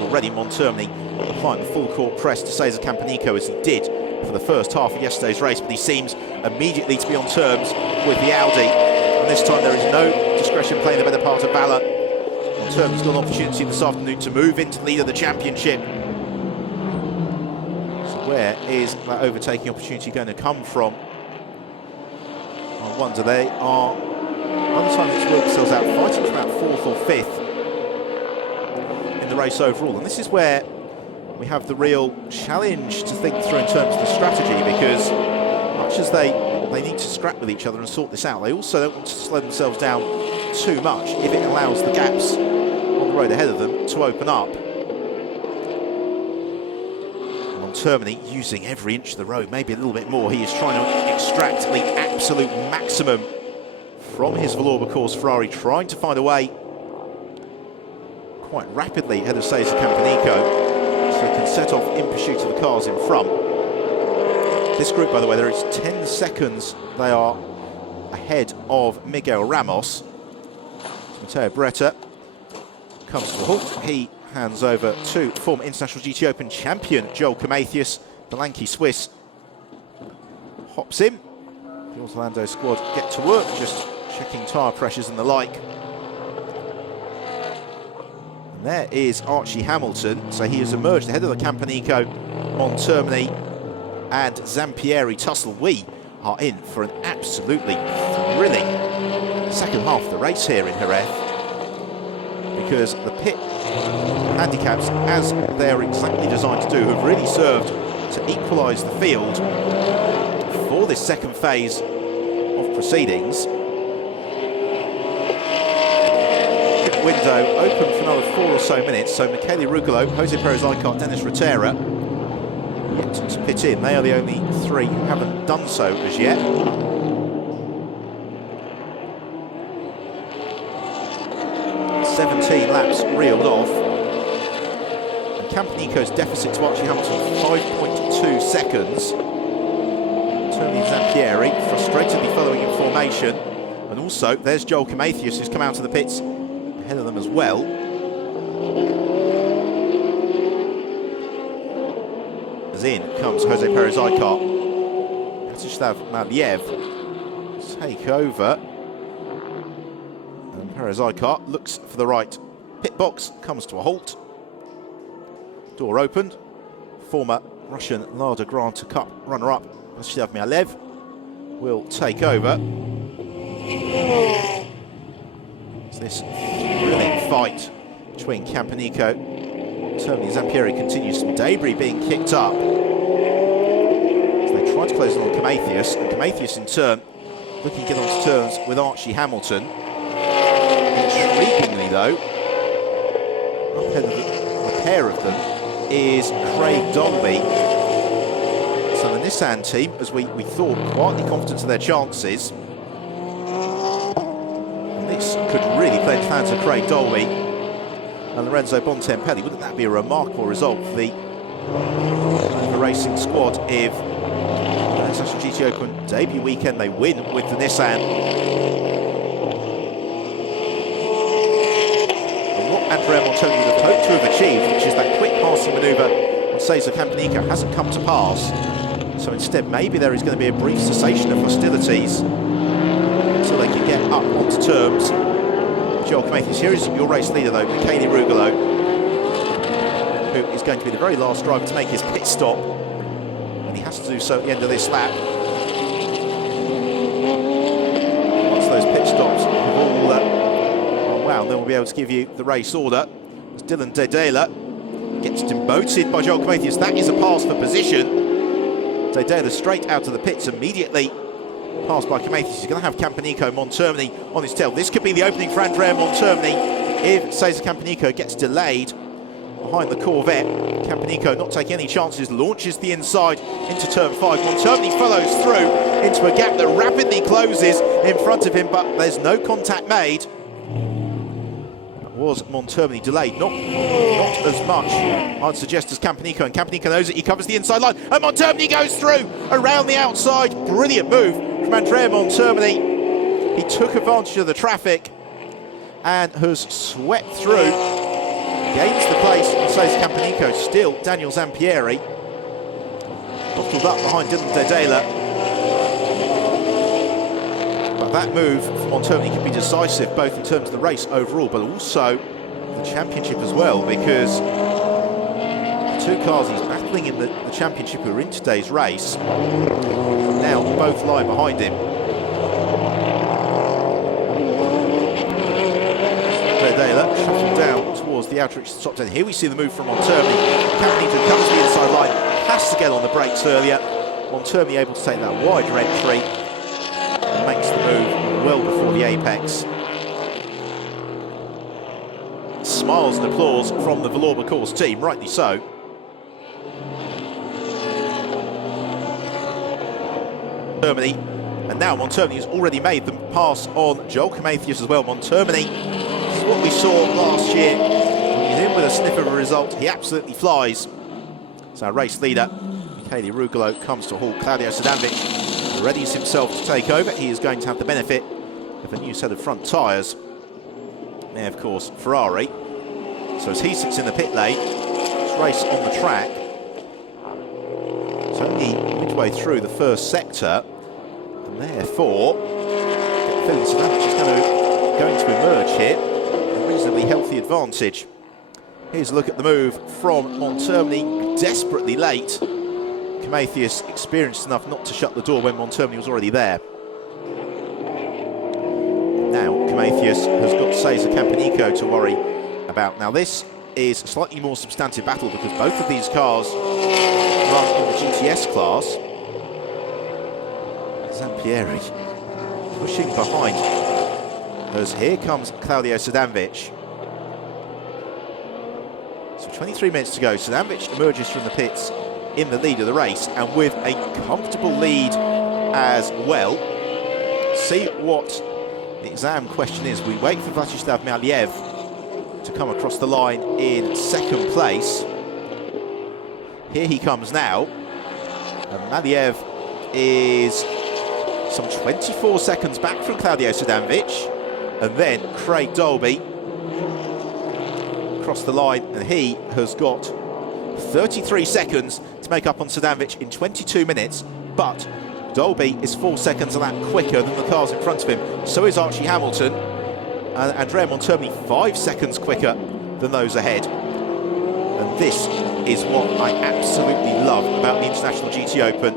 Already Montermini applying the full court press to Cesar Campanico, as he did for the first half of yesterday's race, but he seems immediately to be on terms with the Audi, and this time there is no discretion playing the better part of valour. Montermini's got an opportunity this afternoon to move into the lead of the championship. So where is that overtaking opportunity going to come from? I wonder. They are, by the time it's worked themselves out, fighting for about 4th or 5th in the race overall. And this is where we have the real challenge to think through in terms of the strategy, because much as they need to scrap with each other and sort this out, they also don't want to slow themselves down too much if it allows the gaps on the road ahead of them to open up. Montermini using every inch of the road, maybe a little bit more. He is trying to extract the absolute maximum from his Valour course Ferrari, trying to find a way quite rapidly ahead of Cesar Campanico, so he can set off in pursuit of the cars in front. This group, by the way, there is 10 seconds they are ahead of Miguel Ramos. Matteo Beretta comes to a halt. He hands over to former International GT Open champion Joel Comathius. The lanky Swiss hops in. The Orlando squad get to work, just checking tyre pressures and the like. And there is Archie Hamilton. So he has emerged ahead of the Campanico, Montermini and Zampieri tussle. We are in for an absolutely thrilling second half of the race here in Jerez, because the pit handicaps, as they're exactly designed to do, have really served to equalise the field for this second phase of proceedings. Pit window open for another 4 or so minutes, so Michele Rugolo, Jose Perez-Icart, Dennis Rotera yet to pit in. They are the only 3 who haven't done so as yet. 17 laps reeled off. And Campanico's deficit to Archie Hamilton, 5.2 seconds. Tony Zampieri frustratedly following in formation. And also, there's Joel Comathius, who's come out of the pits ahead of them as well. As in comes Jose Perez-Icart. Vladislav Madliev take over. And Perez-Icart looks for the right pit box, comes to a halt. Door opened. Former Russian Lada Granta Cup runner-up Vasyslav Mialev will take over. It's this brilliant fight between Campanico. Certainly Zampieri continues, some debris being kicked up. So they try to close in on Camathias, and Camathias in turn looking to get onto terms with Archie Hamilton. Intriguingly though, up ahead of the pair of them is Craig Dolby. So the Nissan team, as we thought, quietly confident of their chances. And this could really play into fans of Craig Dolby and Lorenzo Bontempelli. Wouldn't that be a remarkable result for the racing squad if the International GT Open debut weekend they win with the Nissan? And what Andrea Montoni would have hoped to have achieved, which is that quick passing manoeuvre on Cesar Campanico, hasn't come to pass. So instead, maybe there is going to be a brief cessation of hostilities until they can get up onto terms. Joel Camathias, here is your race leader though, Michele Rugolo, who is going to be the very last driver to make his pit stop, and he has to do so at the end of this lap. Once those pit stops have all wound, then we'll be able to give you the race order. As Dylan Dedela gets demoted by Joel Camathias. That is a pass for position. Dedela straight out of the pits immediately. Passed by Camathias. He's going to have Campanico Montermini on his tail. This could be the opening for Andrea Montermini if Cesar Campanico gets delayed behind the Corvette. Campanico not taking any chances, launches the inside into turn 5. Montermini follows through into a gap that rapidly closes in front of him, but there's no contact made. Was Montermini delayed? Not as much, I'd suggest, as Campanico, and Campanico knows it. He covers the inside line, and Montermini goes through around the outside. Brilliant move from Andrea Montermini. He took advantage of the traffic and has swept through, gains the place, and says Campanico. Still Daniel Zampieri bottled up behind Dylan Dedela. That move from Montermini can be decisive, both in terms of the race overall, but also the championship as well, because the two cars he's battling in the championship who are in today's race now both lie behind him. Dedela shuffled down towards the outer reach of the top 10. Here we see the move from Montermini. Campanico covers the inside line, has to get on the brakes earlier. Montermini able to take that wider entry. Makes the move well before the apex. Smiles and applause from the Villorba Course team, rightly so. Montermini, and now Montermini has already made the pass on Joel Camathias as well. Montermini, this is what we saw last year. When he's in with a sniff of a result, he absolutely flies. So our race leader, Michele Rugolo, comes to a halt. Claudio Sadanovic readies himself to take over. He is going to have the benefit of a new set of front tyres. And of course, Ferrari. So as he sits in the pit lane, let's race on the track. It's only midway through the first sector, and therefore, Philip Sadanovic is going to emerge here. A reasonably healthy advantage. Here's a look at the move from Montermini, desperately late. Camathias experienced enough not to shut the door when Montermini was already there. Now Camathias has got Cesar Campanico to worry about. Now this is a slightly more substantive battle because both of these cars run in the GTS class. Zampieri pushing behind as here comes Claudio Sadanovic. So 23 minutes to go. Sadanovic emerges from the pits in the lead of the race, and with a comfortable lead as well. See what the exam question is. We wait for Vasyslav Mialev to come across the line in second place. Here he comes now, and Mialev is some 24 seconds back from Claudio Sadanovic, and then Craig Dolby across the line, and he has got 33 seconds to make up on Sadanovic in 22 minutes, but Dolby is 4 seconds a lap quicker than the cars in front of him. So is Archie Hamilton, and Andrea Montermini 5 seconds quicker than those ahead. And this is what I absolutely love about the International GT Open.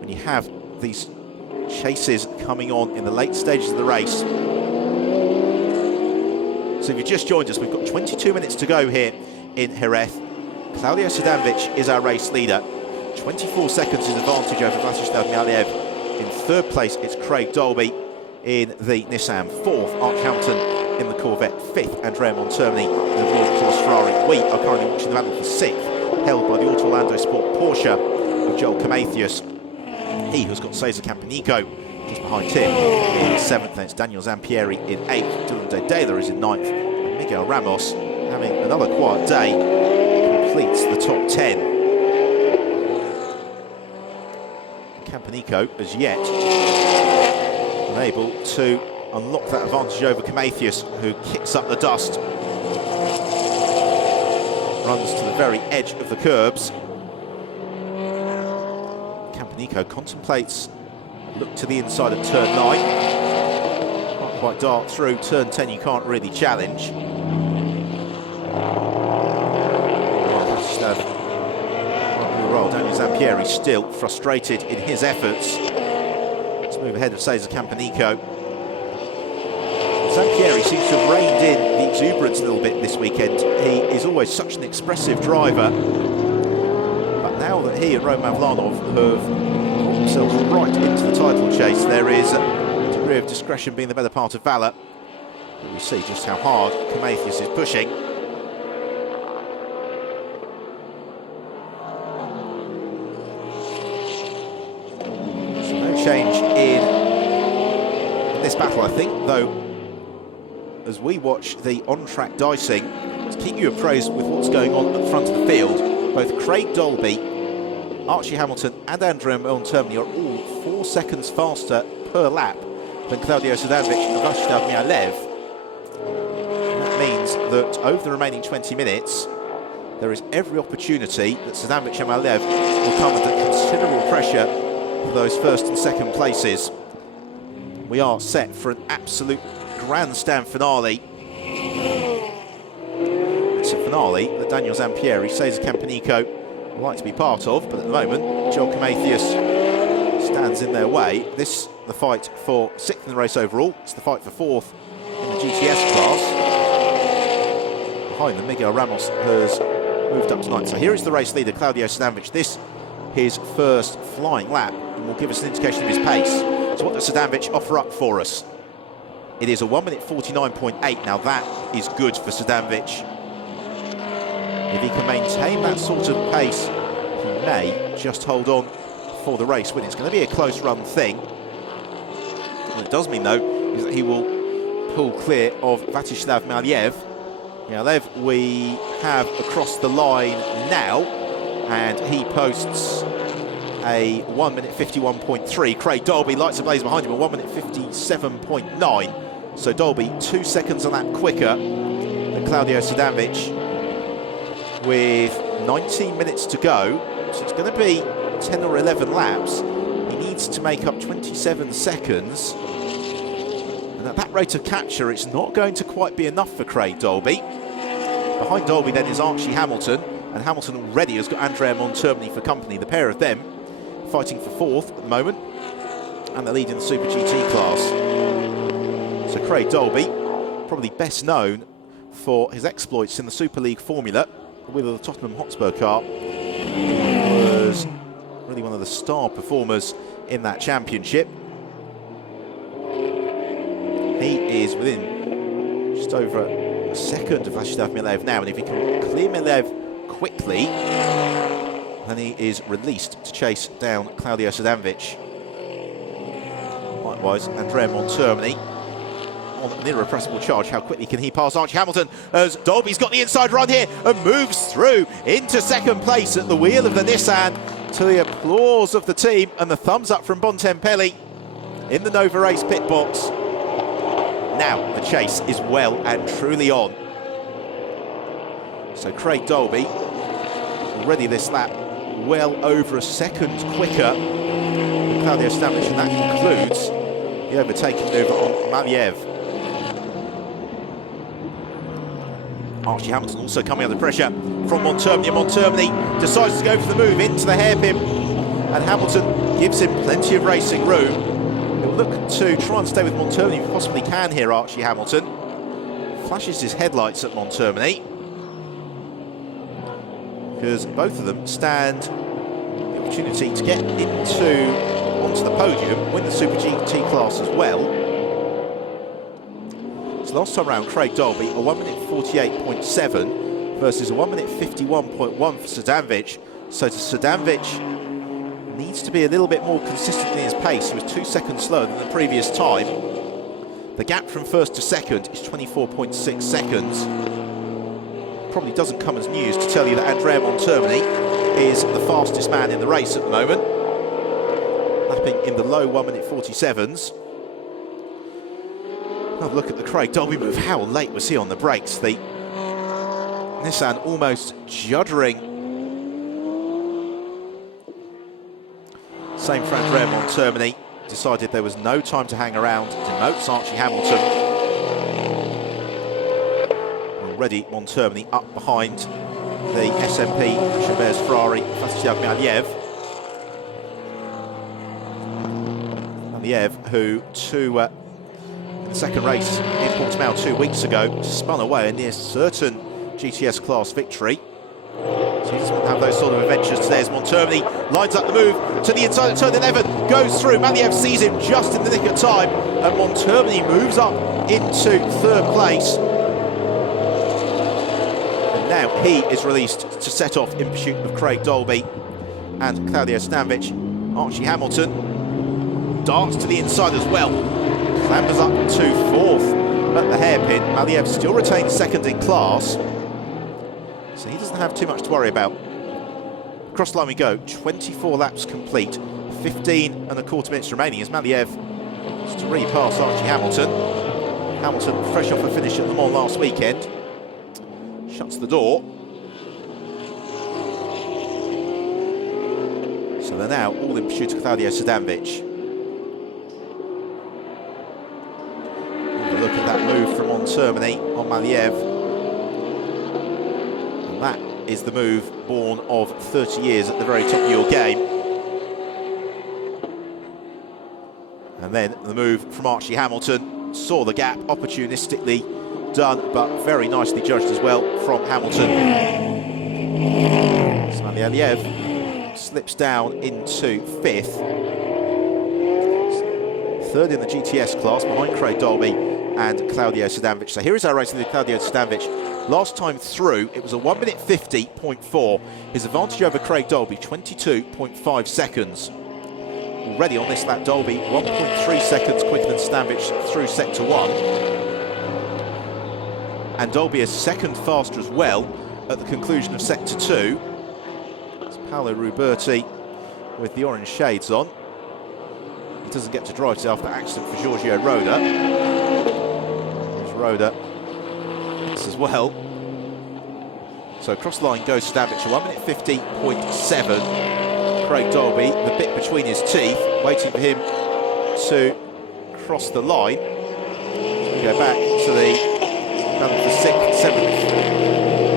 When you have these chases coming on in the late stages of the race. So if you've just joined us, we've got 22 minutes to go here in Jerez. Claudio Sadanovic is our race leader. 24 seconds in advantage over Vladislav Mialiev. In third place, it's Craig Dolby in the Nissan. Fourth, Arch Hamilton in the Corvette. Fifth, Andrea Montermini in the Royal Class Ferrari. We are currently watching the battle for sixth, held by the Auto Orlando Sport Porsche of Joel Camathius. He has got Cesar Campanico just behind him in seventh. Then it's Daniel Zampieri in eighth. Dylan De Dela is in ninth. And Miguel Ramos, having another quiet day, completes the top 10. Campanico, as yet, unable to unlock that advantage over Camathius, who kicks up the dust. Runs to the very edge of the curbs. Campanico contemplates a look to the inside of turn 9. Can't quite dart through. Turn 10 you can't really challenge. Daniel Zampieri still frustrated in his efforts. Let's move ahead of Cesar Campanico. Zampieri seems to have reined in the exuberance a little bit this weekend. He is always such an expressive driver. But now that he and Roman Vlanov have brought themselves right into the title chase, there is a degree of discretion being the better part of valour. We see just how hard Camathius is pushing. Change in this battle, I think, though, as we watch the on-track dicing, to keep you appraised with what's going on at the front of the field, both Craig Dolby, Archie Hamilton and Andrea Montermini are all 4 seconds faster per lap than Claudio Sadanovic and Vladislav Mialiev. That means that over the remaining 20 minutes, there is every opportunity that Sadanovic and Mialiev will come under considerable pressure for those first and second places. We are set for an absolute grandstand finale. It's a finale that Daniel Zampieri, Cesar Campanico would like to be part of, but at the moment, Joel Camathius stands in their way. This, the fight for 6th in the race overall. It's the fight for 4th in the GTS class. Behind them, Miguel Ramos has moved up to 9th. So here is the race leader, Claudio Sadanovic. This, his first flying lap, and will give us an indication of his pace. So what does Sadanovic offer up for us? It is a 1 minute 49.8. Now that is good for Sadanovic. If he can maintain that sort of pace, he may just hold on for the race win. It's going to be a close run thing. What it does mean, though, is that he will pull clear of Vladislav Mialiev. Mialiev we have across the line now, and he posts a 1 minute 51.3. Craig Dolby lights a blaze behind him, a 1 minute 57.9. So Dolby 2 seconds a lap quicker than Claudio Sadanovic with 19 minutes to go. So it's going to be 10 or 11 laps. He needs to make up 27 seconds. And at that rate of capture, it's not going to quite be enough for Craig Dolby. Behind Dolby then is Archie Hamilton, and Hamilton already has got Andrea Montermini for company. The pair of them fighting for 4th at the moment, and the lead in the Super GT class. So Craig Dolby, probably best known for his exploits in the Super League Formula with the Tottenham Hotspur car. He was really one of the star performers in that championship. He is within just over a second of Vladislav Mialiev now, and if he can clear Mialiev quickly, then he is released to chase down Claudio Sadanovic. Likewise, Andrea Montermini on an irrepressible charge. How quickly can he pass Archie Hamilton as Dolby's got the inside run here and moves through into second place at the wheel of the Nissan, to the applause of the team and the thumbs up from Bontempelli in the Nova Race pit box. Now the chase is well and truly on. So Craig Dolby, already this lap, well over a second quicker than Claudio Sadanovic, and that concludes the overtaking manoeuvre on Mialiev. Archie Hamilton also coming under pressure from Montermini. Montermini decides to go for the move into the hairpin, and Hamilton gives him plenty of racing room. He'll look to try and stay with Montermini if he possibly can here, Archie Hamilton. Flashes his headlights at Montermini, because both of them stand the opportunity to get onto the podium, win the Super GT class as well. So last time round, Craig Dolby, a 1 minute 48.7 versus a 1 minute 51.1 for Sadanovic. So Sadanovic needs to be a little bit more consistent in his pace. He was 2 seconds slower than the previous time. The gap from first to second is 24.6 seconds. Probably doesn't come as news to tell you that Andrea Montermini is the fastest man in the race at the moment, lapping in the low 1 minute 47s. Have a look at the Craig Dolby move. How late was he on the brakes? The Nissan almost juddering. Same for Andrea Montermini. Decided there was no time to hang around. Demotes Archie Hamilton. Already Montermini up behind the SMP Jerez Ferrari Vasyl Maliev. Maliev, who the second race in Portimao 2 weeks ago spun away a near certain GTS class victory. So he doesn't have those sort of adventures today as Montermini lines up the move to the inside of turn 11, goes through. Maliev sees him just in the nick of time, and Montermini moves up into third place. And now he is released to set off in pursuit of Craig Dolby and Claudio Sadanovic. Archie Hamilton darts to the inside as well, clambers up to fourth at the hairpin. Maliev still retains second in class, so he doesn't have too much to worry about. Across the line we go, 24 laps complete, 15 and a quarter minutes remaining as Maliev is to repass Archie Hamilton. Hamilton, fresh off a finish at Le Mans last weekend, shuts the door. So they're now all in pursuit of Claudio Sadanovic. Look at that move from Montermini on Maliev. And that is the move born of 30 years at the very top of your game. And then the move from Archie Hamilton. Saw the gap, opportunistically done, but very nicely judged as well from Hamilton. So Maliev slips down into fifth. Third in the GTS class behind Craig Dolby and Claudio Sadanovic. So here is our race with Claudio Sadanovic. Last time through, it was a 1 minute 50.4. His advantage over Craig Dolby, 22.5 seconds. Already on this lap, Dolby 1.3 seconds quicker than Sadanovic through sector 1. And Dolby is second faster as well at the conclusion of sector 2. It's Paolo Ruberti with the orange shades on. He doesn't get to drive today after that accident for Giorgio Roda. Roda as well. So across the line goes Sadanovic, 1 minute 50.7. Craig Dolby, the bit between his teeth, waiting for him to cross the line. So we go back to the 6th, 7th,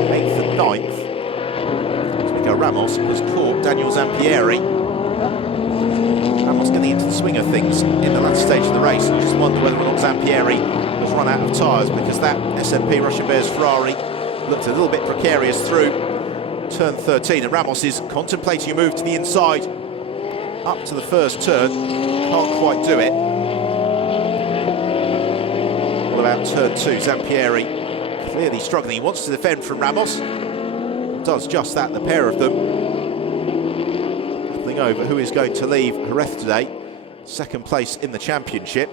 8th and 9th. So we go Ramos has caught Daniel Zampieri. Ramos getting into the swing of things in the latter stage of the race. You just wonder whether or not Zampieri has run out of tyres, because that SMP Russian Bears Ferrari looked a little bit precarious through turn 13, and Ramos is contemplating a move to the inside up to the first turn. Can't quite do it. What about turn 2? Zampieri clearly struggling. He wants to defend from Ramos. Does just that, the pair of them. Battling over who is going to leave Jerez today. Second place in the championship.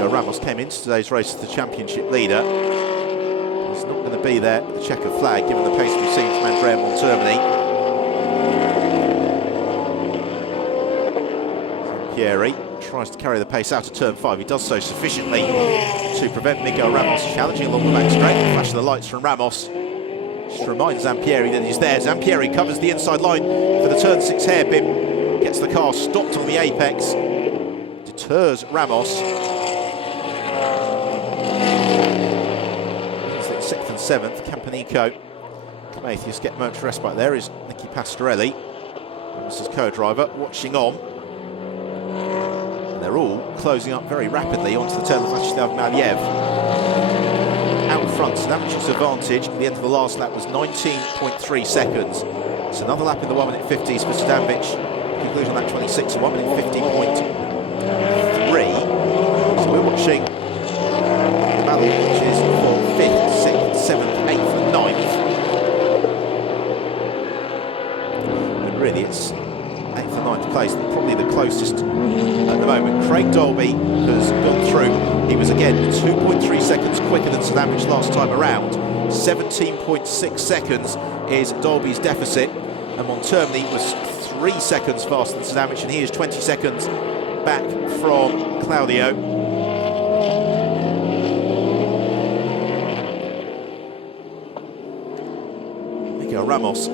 Ramos came into today's race as the championship leader. He's not going to be there with the checker flag, given the pace we've seen from Andrea Montermini. Zampieri tries to carry the pace out of turn 5. He does so sufficiently to prevent Miguel Ramos challenging along the back straight. Flash of the lights from Ramos just to remind Zampieri that he's there. Zampieri covers the inside line for the turn 6 hairpin. Gets the car stopped on the apex. Deters Ramos. 6th and 7th. Campanico, Camathius get momentary respite. There is Nicky Pastorelli, Mrs. co-driver, watching on. And they're all closing up very rapidly onto the tail of Vyacheslav Maliev. Out front, Sadamich's advantage at the end of the last lap was 19.3 seconds. It's another lap in the 1 minute 50s for Sadamic. Conclusion on that 26, 1 minute 50.3. So we're watching the battle, which is for 5th, 6th, 7th, 8th and 9th. And really it's 8th and 9th place, probably the closest at the moment. Craig Dolby has gone through. He was again 2.3 seconds quicker than Sadamic last time around. 17.6 seconds is Dolby's deficit, and Montermini was 3 seconds faster than Sadamic, and he is 20 seconds back from Claudio. Miguel Ramos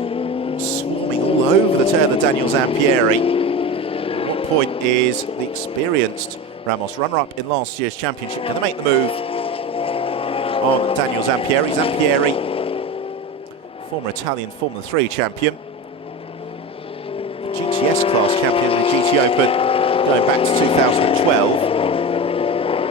swarming all over the tail of Daniel Zampieri. At what point is the experienced Ramos, runner-up in last year's championship, going to make the move on Daniel Zampieri? Zampieri, former Italian Formula 3 champion, the GTS class champion in the GT Open going back to 2012.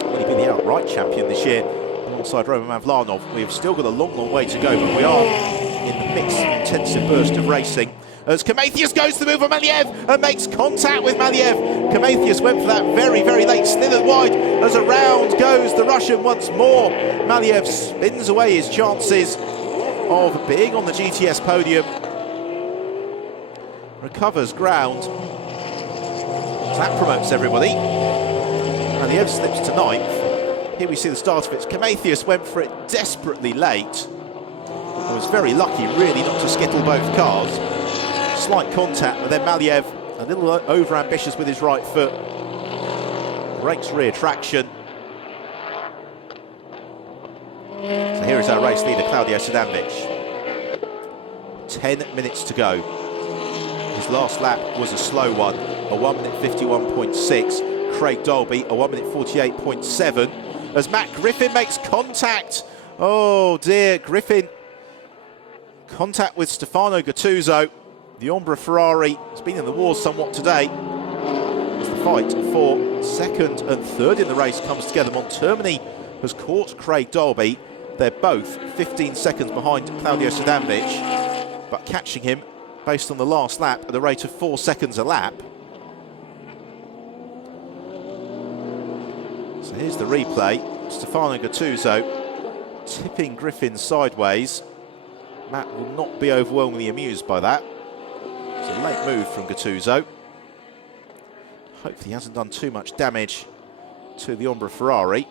Well, he's been the outright champion this year alongside Roman Mavlanov. We've still got a long, long way to go, but we are in the midst of an intensive burst of racing. As Camathius goes to the move on Maliev and makes contact with Maliev. Camathius went for that very, very late slithered wide as around goes the Russian once more. Maliev spins away his chances of being on the GTS podium. Recovers ground. That promotes everybody. Maliev slips to 9th. Here we see the start of it. Camathius went for it desperately late. I was very lucky, really, not to skittle both cars. Slight contact, but then Maliev a little over-ambitious with his right foot. Brakes rear traction. So here is our race leader, Claudio Sadamic. 10 minutes to go. His last lap was a slow one, a 1 minute 51.6. Craig Dolby, a 1 minute 48.7. As Matt Griffin makes contact. Oh dear, Griffin. Contact with Stefano Gattuso. The Ombra Ferrari has been in the wars somewhat today. As the fight for 2nd and 3rd in the race comes together, Montermini has caught Craig Dolby. They're both 15 seconds behind Claudio Sadamic, but catching him based on the last lap at a rate of 4 seconds a lap. So here's the replay. Stefano Gattuso tipping Griffin sideways. Matt will not be overwhelmingly amused by that. It's a late move from Gattuso. Hopefully he hasn't done too much damage to the Ombra Ferrari.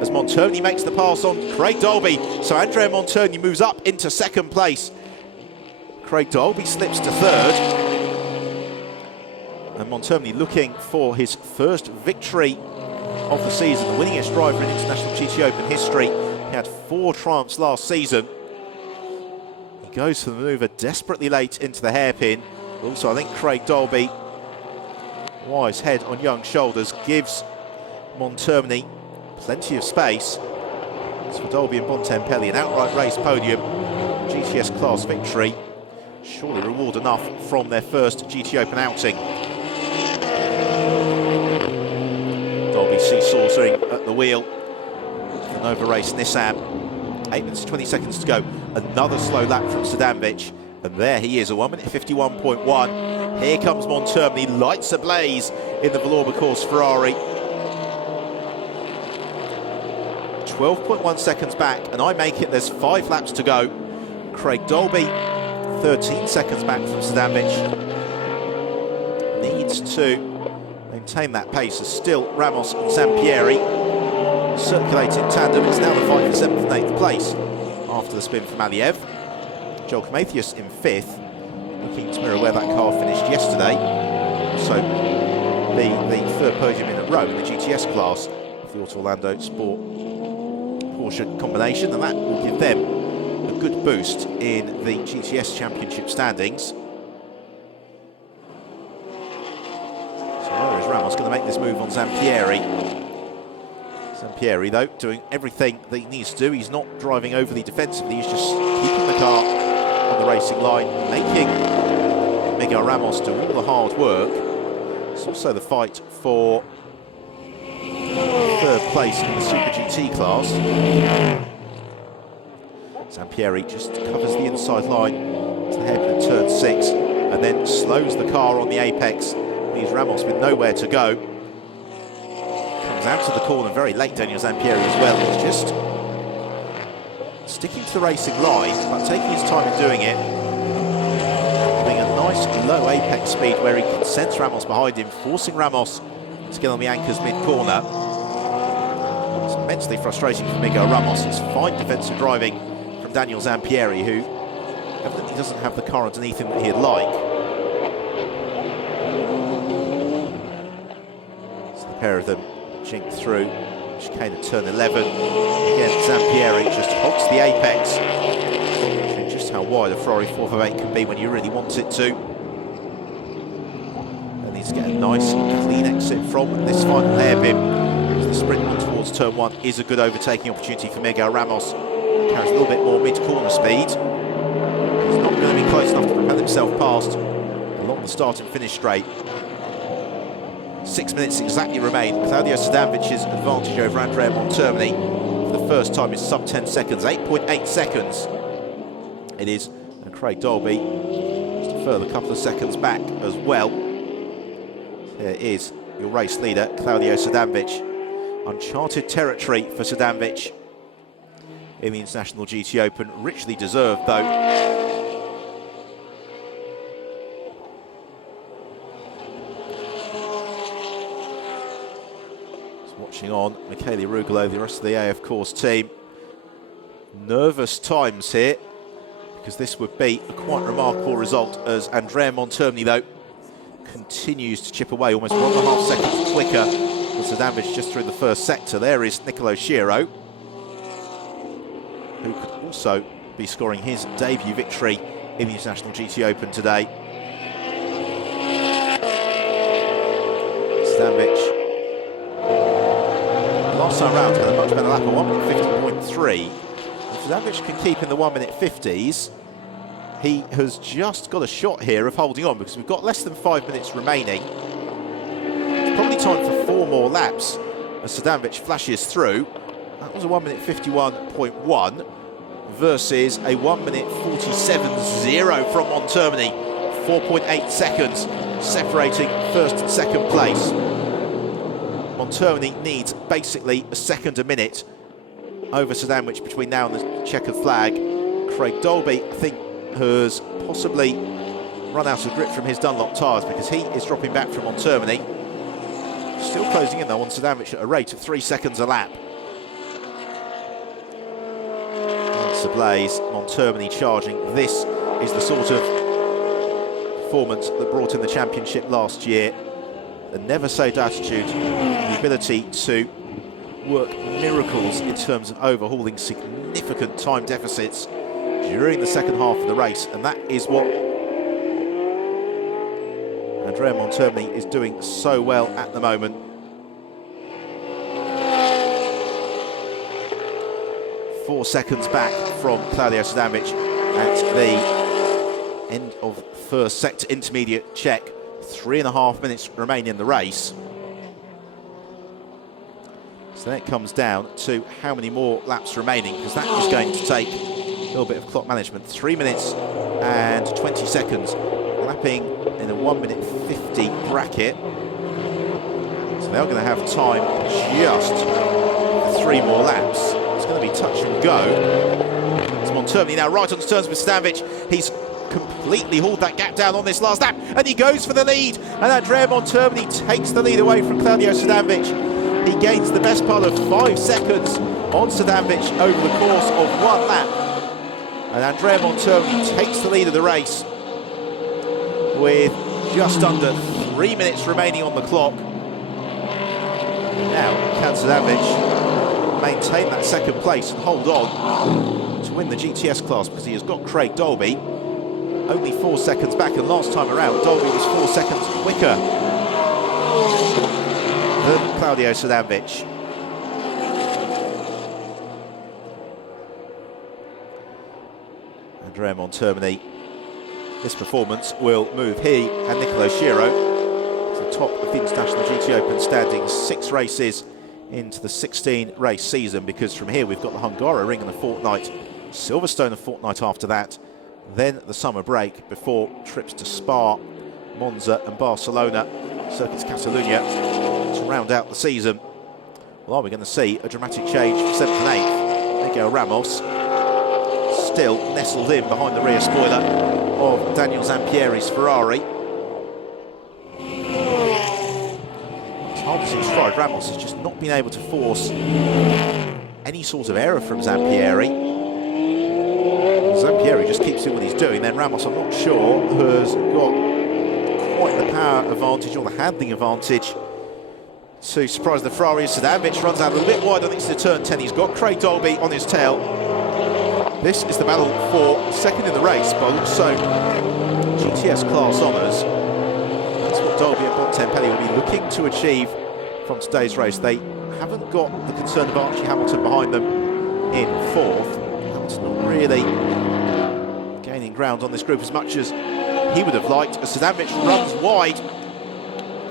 As Montermini makes the pass on Craig Dolby. So Andrea Montermini moves up into 2nd place. Craig Dolby slips to 3rd. And Montermini looking for his first victory of the season, the winningest driver in International GT Open history. He had 4 triumphs last season. He goes for the manoeuvre desperately late into the hairpin. Also, I think Craig Dolby, wise head on young shoulders, gives Montermini plenty of space. It's for Dolby and Bontempelli, an outright race podium, GTS class victory. Surely reward enough from their first GT Open outing. Dolby seesawing at the wheel. The Nova Race Nissan. 8 minutes 20 seconds to go. Another slow lap from Sadamic. And there he is, a 1 minute 51.1. Here comes Montermini, lights ablaze in the Valour Course Ferrari. 12.1 seconds back, and I make it, there's 5 laps to go. Craig Dolby, 13 seconds back from Sadamic. Needs to maintain that pace, as still Ramos and Zampieri circulate in tandem. It's now the fight for 7th and 8th place after the spin from Maliev. Joel Camathius in 5th, looking to mirror where that car finished yesterday. So be the 3rd podium in a row in the GTS class of the Auto Orlando Sport Porsche combination, and that will give them a good boost in the GTS Championship standings. So where is Ramos going to make this move on Zampieri? Zampieri, though, doing everything that he needs to do. He's not driving overly defensively, he's just keeping the car on the racing line, making Miguel Ramos do all the hard work. It's also the fight for third place in the Super GT class. Zampieri just covers the inside line to the hairpin at turn 6 and then slows the car on the apex, leaves Ramos with nowhere to go. Comes out to the corner very late, Daniel Zampieri as well. He's just sticking to the racing line, but taking his time in doing it. Having a nice low apex speed where he can sense Ramos behind him, forcing Ramos to get on the anchors mid-corner. It's immensely frustrating for Miguel Ramos. It's fine defensive driving from Daniel Zampieri, who evidently doesn't have the car underneath him that he'd like. So the pair of them jink through chicane at turn 11. Again, Zampieri just hogs the apex. Showing just how wide a Ferrari 458 can be when you really want it to. And needs to get a nice clean exit from this final hairpin. The sprint on towards turn 1 is a good overtaking opportunity for Miguel Ramos. Carries a little bit more mid-corner speed. He's not going to be close enough to propel himself past along the start and finish straight. 6 minutes exactly remain. Claudio Sedanovic's advantage over Andrea Montermini for the first time is sub 10 seconds, 8.8 seconds. It is, and Craig Dolby just a further couple of seconds back as well. Here is your race leader, Claudio Sedanovic. Uncharted territory for Sedanovic in the International GT Open, richly deserved though. Watching on, Michele Rugolo, the rest of the AF Course team. Nervous times here, because this would be a quite remarkable result as Andrea Montermini, though, continues to chip away almost 1.5 seconds quicker than Sedanovic just through the first sector. There is Nicolo Schiro, who could also be scoring his debut victory in the International GT Open today. Sedanovic last time round got a much better lap of 1:50.3. If Sedanovic can keep in the 1-minute 50s, he has just got a shot here of holding on, because we've got less than 5 minutes remaining. It's probably time for 4 more laps as Sedanovic flashes through. That was a 1-minute 51.1 versus a 1-minute 47.0 from Montermini. 4.8 seconds separating first and second place. Montermini needs basically a second a minute over Sedanovic between now and the checkered flag. Craig Dolby, I think, has possibly run out of grip from his Dunlop tyres, because he is dropping back from Montermini. Still closing in though on Sedanovic at a rate of 3 seconds a lap. Lights ablaze, Montermini charging. This is the sort of performance that brought in the championship last year. The never-say-die attitude, the ability to work miracles in terms of overhauling significant time deficits during the second half of the race, and that is what Andrea Montermini is doing so well at the moment. Four seconds back from Claudio Sedanovic at the end of first sector intermediate check. 3.5 minutes remain in the race. So then it comes down to how many more laps remaining, because that is going to take a little bit of clock management. 3 minutes and 20 seconds, lapping in a 1-minute 50 bracket. So they're going to have time just for 3 more laps. It's going to be touch and go. It's Montermini now right on the turns with Sedanovic. He's completely hauled that gap down on this last lap, and he goes for the lead, and Andrea Montermini takes the lead away from Claudio Sedanovic. He gains the best part of 5 seconds on Sedanovic over the course of 1 lap, and Andrea Montermini takes the lead of the race with just under 3 minutes remaining on the clock. Now can Sedanovic maintain that second place and hold on to win the GTS class, because he has got Craig Dolby only 4 seconds back, and last time around Dolby was 4 seconds quicker than Claudio Sedanovic. Andrea Montermini. This performance will move he and Nicolo Schiro to the top of the International GT Open standings, 6 races into the 16-race season, because from here we've got the Hungaroring in a fortnight, Silverstone a fortnight after that, then the summer break before trips to Spa, Monza and Barcelona, Circuits Catalunya to round out the season. Well, are we going to see a dramatic change for 7th and 8th? Miguel Ramos still nestled in behind the rear spoiler of Daniel Zampieri's Ferrari. It's hard to see stride. Ramos has just not been able to force any sort of error from Zampieri. Zampieri just keeps doing what he's doing. Then Ramos, I'm not sure, has got quite the power advantage or the handling advantage to surprise the Ferrari. Sadanovic runs out a little bit wide, I think it's the turn 10. He's got Craig Dolby on his tail. This is the battle for second in the race, but also GTS class honours. That's what Dolby and Bontempelli will be looking to achieve from today's race. They haven't got the concern of Archie Hamilton behind them in 4th. Hamilton not really gaining ground on this group as much as he would have liked, as Sadanovic runs wide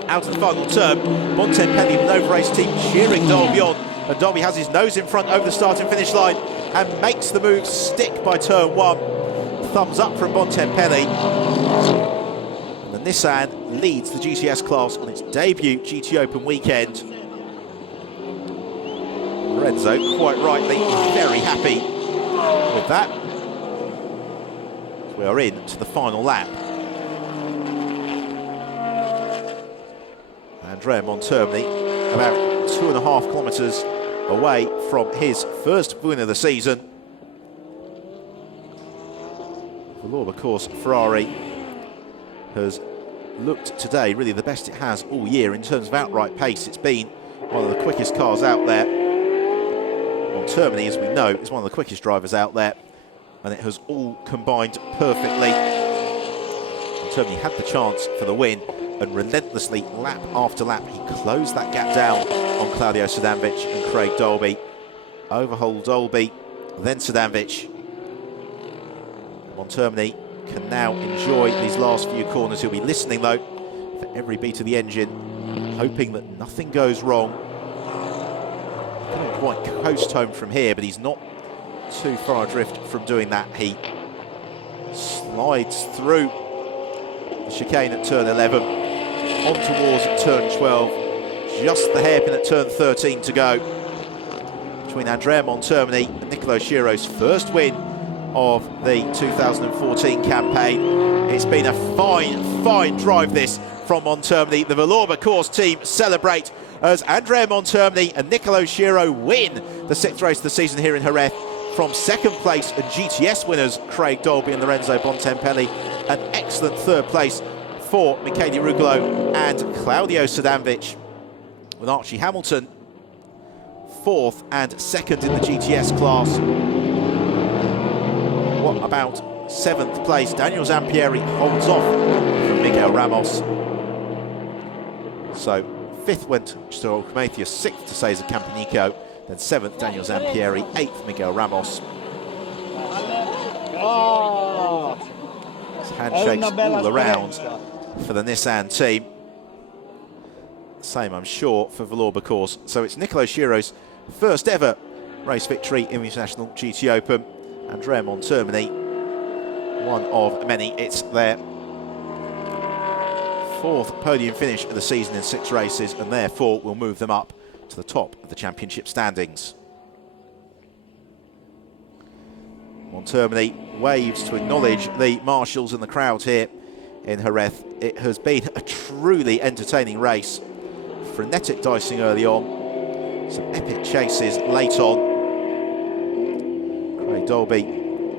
out of the final turn. Bontempelli, the Nova Race team, cheering Dolby on, and Dolby has his nose in front over the start and finish line and makes the move stick by turn 1. Thumbs up from Bontempelli. And the Nissan leads the GTS class on its debut GT Open weekend. Lorenzo, quite rightly, very happy with that. We are in to the final lap. Andrea Montermini, about 2.5 kilometres away from his first win of the season. Valor, of course, Ferrari has looked today really the best it has all year in terms of outright pace. It's been one of the quickest cars out there. Montermini, as we know, is one of the quickest drivers out there, and it has all combined perfectly. Montermini had the chance for the win, and relentlessly, lap after lap, he closed that gap down on Claudio Sadanovic and Craig Dolby. Overhaul Dolby, then Sadanovic. Montermini can now enjoy these last few corners. He'll be listening, though, for every beat of the engine, hoping that nothing goes wrong. He can't quite coast home from here, but he's not too far adrift from doing that. He slides through the chicane at turn 11. On towards turn 12, just the hairpin at turn 13 to go between Andrea Montermini and Nicolo Schiro's first win of the 2014 campaign. It's been a fine drive this from Montermini. The Valorba course team celebrate as Andrea Montermini and Nicolo Schiro win the 6th race of the season here in Jerez. From 2nd place and GTS winners Craig Dolby and Lorenzo Bontempelli, an excellent 3rd place for Michele Rugolo and Claudio Sadanovic, with Archie Hamilton 4th and 2nd in the GTS class. What about 7th place? Daniel Zampieri holds off from Miguel Ramos. So 5th went to Prometheus, 6th to Cesar Campanico, then 7th Daniel Zampieri, 8th Miguel Ramos. Handshakes all around for the Nissan team. Same, I'm sure, for Valorba course. So it's Nicolo Schiro's first ever race victory in the International GT Open. Andrea Montermini, one of many. It's their 4th podium finish of the season in 6 races, and therefore will move them up to the top of the championship standings. Montermini waves to acknowledge the marshals and the crowd here in Jerez. It has been a truly entertaining race. Frenetic dicing early on, some epic chases late on. Craig Dolby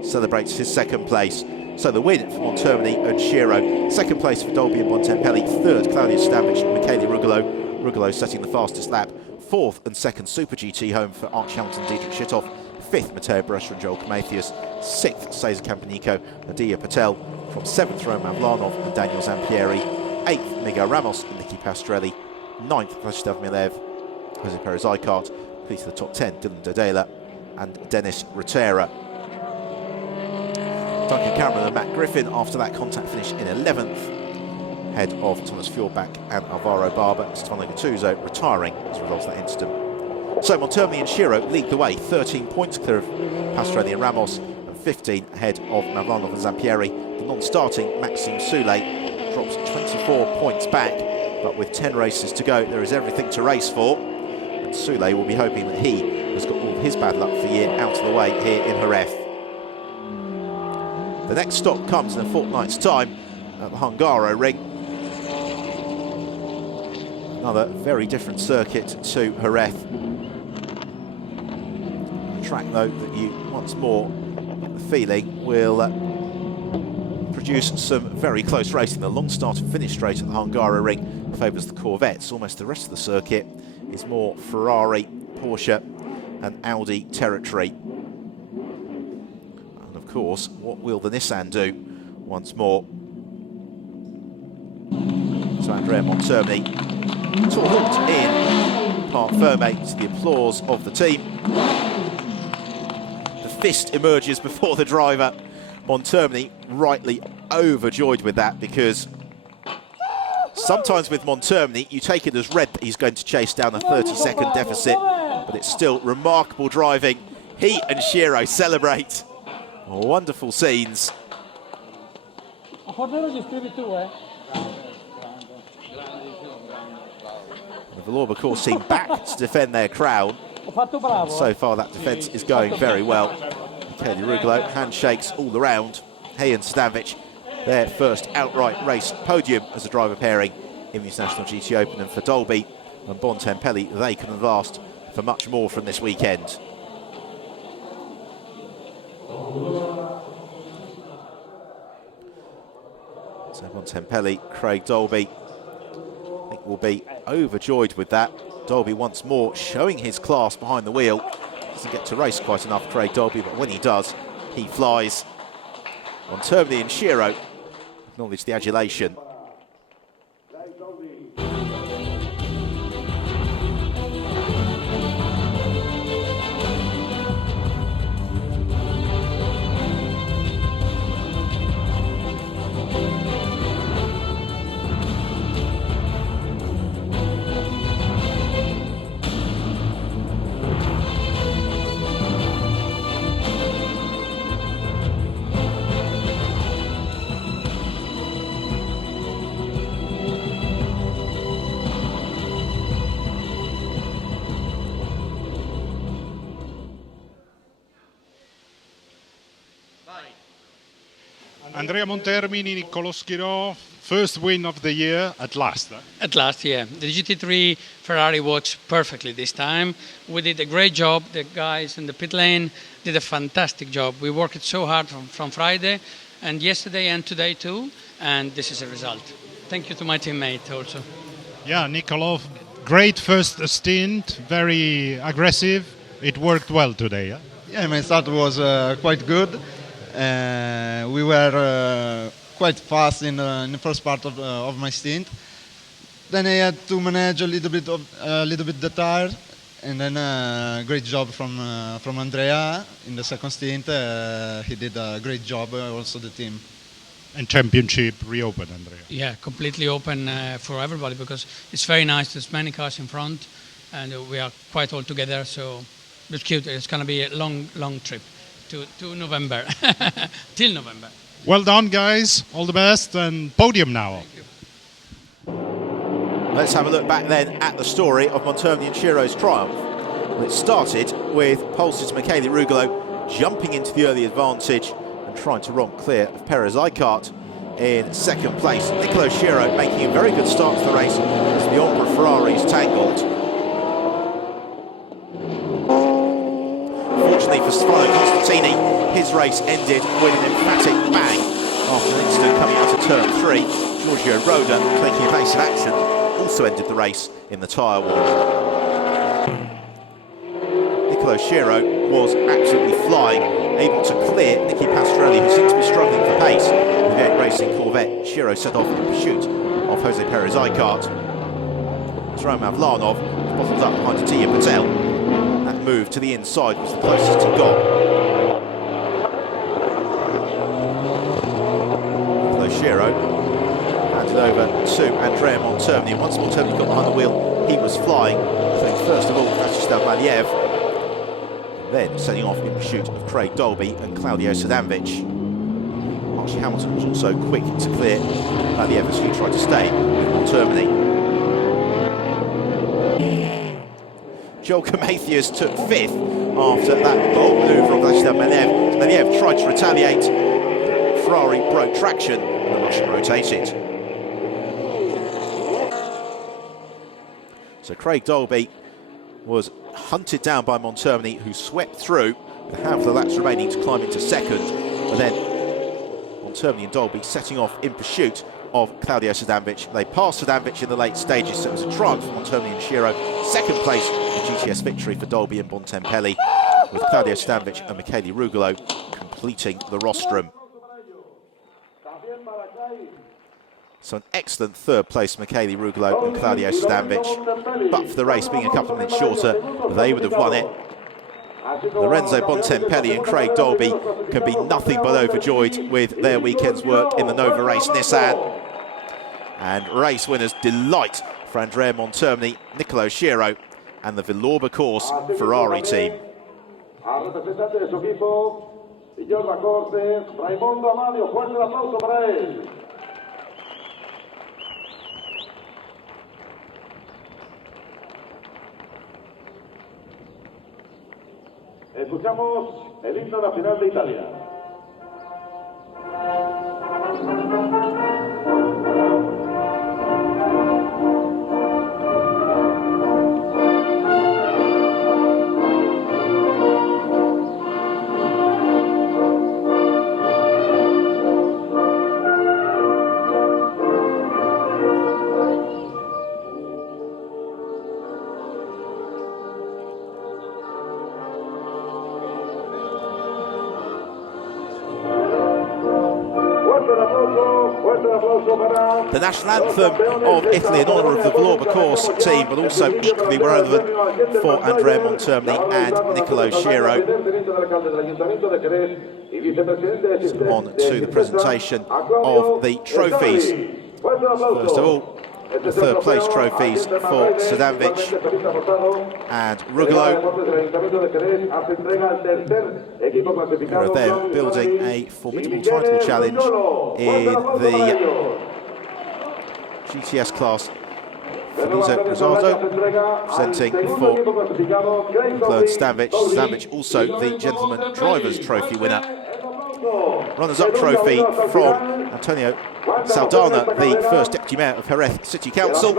celebrates his 2nd place. So the win for Montermini and Schiro. 2nd place for Dolby and Bontempelli. 3rd, Claudio Sadanovic and Michele Rugolo. Rugolo setting the fastest lap. 4th and 2nd Super GT home for Archie Hamilton, Dietrich Schitthoff. 5th, Matteo Brescia and Joel Prometheus. 6th, Cesar Campanico, Nadia Patel. From 7th, Roman Vlanov and Daniel Zampieri. 8th, Miguel Ramos and Nicky Pastrelli. 9th, Vladislav Milev, Jose Perez Icart. Please to the top 10, Dylan Dodela and Dennis Rotera. Duncan Cameron and Matt Griffin after that contact finish in 11th. Head of Thomas Fjordbach and Alvaro Barber. Stefano Gattuso retiring as a result of that incident. So Montermini and Shiro lead the way, 13 points clear of Pastrelli and Ramos, and 15 ahead of Navranov and Zampieri. The non-starting Maxime Soule drops 24 points back, but with 10 races to go, there is everything to race for. And Soule will be hoping that he has got all of his bad luck for the year out of the way here in Jerez. The next stop comes in a fortnight's time at the Hungaro Ring. Another very different circuit to Jerez. A track, though, that you once more get the feeling will produce some very close racing. The long start and finish straight at the Hungaro Ring favours the Corvettes. Almost the rest of the circuit is more Ferrari, Porsche and Audi territory. And of course, what will the Nissan do once more? So Andrea Montermini to a halt in Parc Ferme to the applause of the team. The fist emerges before the driver. Montermini rightly overjoyed with that, because sometimes with Montermini you take it as read that he's going to chase down a 30-second deficit, but it's still remarkable driving. He and Shiro celebrate. Wonderful scenes. The Valour, of course, seem back to defend their crown. So far, that defence is going very well. Michele Rugolo, handshakes all around. He and Stanvic, their first outright race podium as a driver pairing in the International GT Open. And for Dolby and Bontempelli, they can have asked for much more from this weekend. So Bontempelli, Craig Dolby, I think will be overjoyed with that. Dolby once more showing his class behind the wheel. Doesn't get to race quite enough, Craig Dolby, but when he does, he flies. Montermini and Shiro acknowledge the adulation. Andrea Montermini, Niccolò Schirò, first win of the year at last. At last, yeah. The GT3 Ferrari works perfectly this time. We did a great job. The guys in the pit lane did a fantastic job. We worked so hard from Friday and yesterday and today too, and this is a result. Thank you to my teammate also. Yeah, Niccolò, great first stint, very aggressive. It worked well today. Yeah, yeah, my start was quite good. We were quite fast in the first part of my stint. Then I had to manage a little bit the tire, and then great job from Andrea in the second stint. He did a great job, also the team. And championship reopened, Andrea. Yeah, completely open for everybody, because it's very nice. There's many cars in front, and we are quite all together. So it's cute. It's going to be a long trip to November, till November. Well done, guys. All the best, and podium now. Let's have a look back then at the story of Montermini and Shiro's triumph. Well, it started with Polster's Michele Rugolo jumping into the early advantage and trying to romp clear of Perez Icart in second place. Niccolò Schiro making a very good start to the race as the Ombra Ferraris tangled. Fortunately for Stefano Constantini, his race ended with an emphatic bang after an incident coming out of turn 3. Giorgio Roda, taking evasive action, also ended the race in the tyre wall. Niccolò Schiro was absolutely flying, able to clear Nicky Pastrelli, who seemed to be struggling for pace with the 8 Racing Corvette. Schiro set off in pursuit of Jose Perez Icart. Roman Vlanov bottled up behind Atiya Patel. That move to the inside was the closest he got. Shiro. Handed over to Andrea Montermini, and once Montermini got behind the wheel, he was flying. I think first of all, Vyacheslav Maliev, then setting off in pursuit of Craig Dolby and Claudio Sadanovic. Archie Hamilton was also quick to clear Maliev as he tried to stay with Montermini. Joel Camathias took 5th after that bold manoeuvre from Vyacheslav Maliev. Maliev tried to retaliate. Ferrari broke traction and the Russian rotated. So Craig Dolby was hunted down by Montermini, who swept through with a handful of laps remaining to climb into 2nd. And then Montermini and Dolby setting off in pursuit of Claudio Sadanovic. They passed Sadanovic in the late stages, so it was a triumph for Montermini and Shiro. 2nd place, a GTS victory for Dolby and Bontempelli, with Claudio Sadanovic and Michele Rugolo completing the rostrum. So an excellent 3rd place, Michele Rugolo and Claudio Sadanovic. But for the race being a couple of minutes shorter, they would have won it. Lorenzo Bontempelli and Craig Dolby can be nothing but overjoyed with their weekend's work in the Nova Race Nissan. And race winners delight for Andrea Montermini, Nicolo Shiro and the Villorba Course Ferrari team. Escuchamos el himno nacional de Italia. The national anthem of Italy in honour of the Villorba Course team, but also equally relevant for Andrea Montermini and Nicolo Shiro. Let's come on to the presentation of the trophies. First of all, the 3rd place trophies for Sadanovic and Rugolo. They're building a formidable title challenge in the GTS class. Felizo Rosado presenting for Claude Sadanovic. Sadanovic also the Gentleman Drivers Trophy winner. Runners-up trophy from Antonio Saldana, the first Deputy Mayor of Jerez City Council,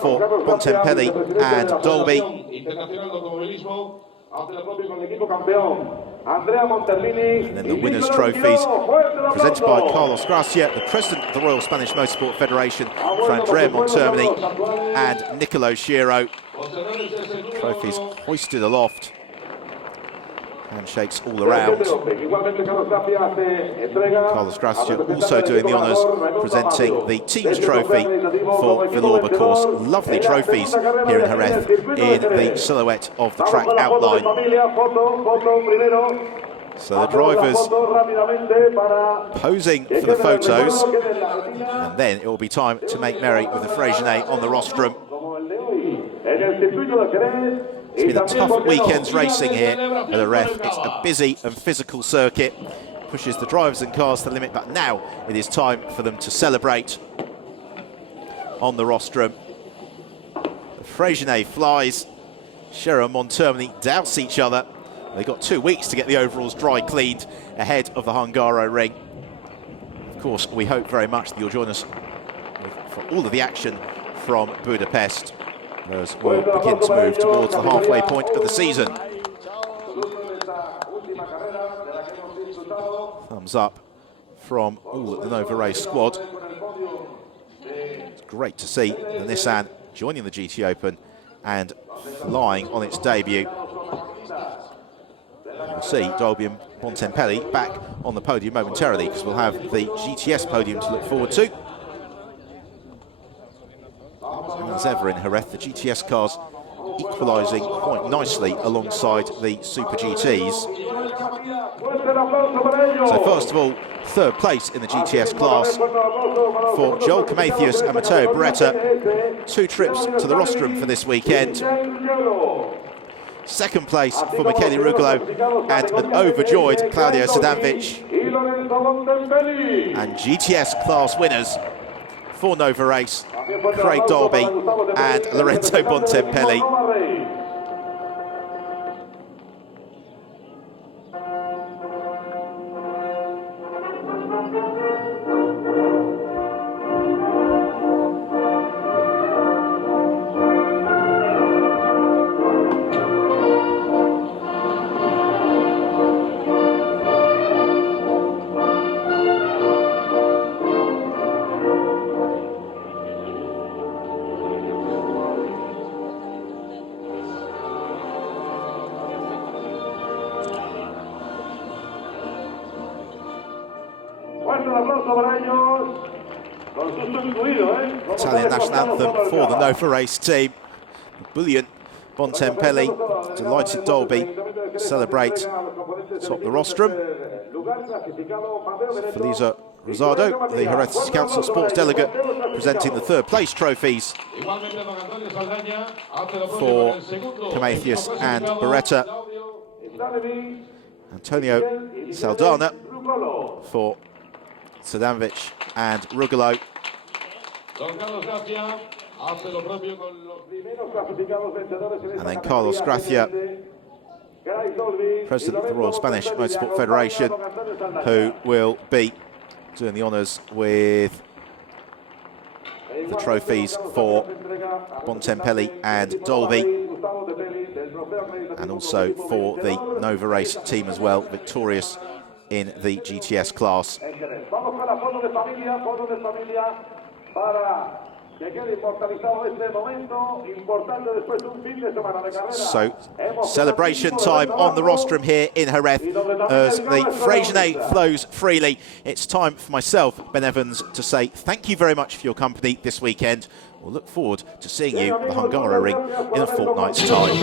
for Bontempelli and Dolby. And then the winners' trophies presented by Carlos Gracia, the President of the Royal Spanish Motorsport Federation, for Andrea Montermini and Nicolo Shiro. Trophies hoisted aloft. Handshakes all around. Carlos Gracia also doing the honours, presenting the team's trophy for Villorba Course. Lovely trophies here in Jerez in the silhouette of the track outline. So the drivers posing for the photos, and then it will be time to make merry with the Freycinet on the rostrum. It's been a tough weekend's racing here at Jerez. It's a busy and physical circuit, pushes the drivers and cars to the limit, but now it is time for them to celebrate on the rostrum. The Freycinet flies. Shiro and Montermini douse each other. They've got 2 weeks to get the overalls dry cleaned ahead of the Hungaro ring. Of course, we hope very much that you'll join us for all of the action from Budapest, as we'll begin to move towards the halfway point of the season. Thumbs up from all at the Nova Race squad. It's great to see the Nissan joining the GT Open and flying on its debut. We'll see Dolby and Bontempelli back on the podium momentarily, because we'll have the GTS podium to look forward to. As ever in Jerez, the GTS cars equalising quite nicely alongside the Super GTs. So first of all, third place in the GTS class for Joel Camathius and Matteo Beretta. 2 trips to the rostrum for this weekend. Second place for Michele Rugolo and an overjoyed Claudio Sadanovic. And GTS class winners for Nova Race, Craig Dolby and Lorenzo Bontempelli. Italian national anthem for the Nova Race team. Brilliant. Bontempelli, delighted Dolby, celebrate top the rostrum. Felisa Rosado, the Jerez Council Sports Delegate, presenting the third place trophies for Camathius and Beretta. Antonio Saldana for Sadanovic and Rugolo. And then Carlos Gracia, President of the Royal Spanish Motorsport Federation, who will be doing the honours with the trophies for Bontempelli and Dolby, and also for the Nova Race team as well, victorious in the GTS class. So, celebration time on the rostrum here in Jerez as the Freixenet flows freely. It's time for myself, Ben Evans, to say thank you very much for your company this weekend. We'll look forward to seeing you at the Hungaroring in a fortnight's time.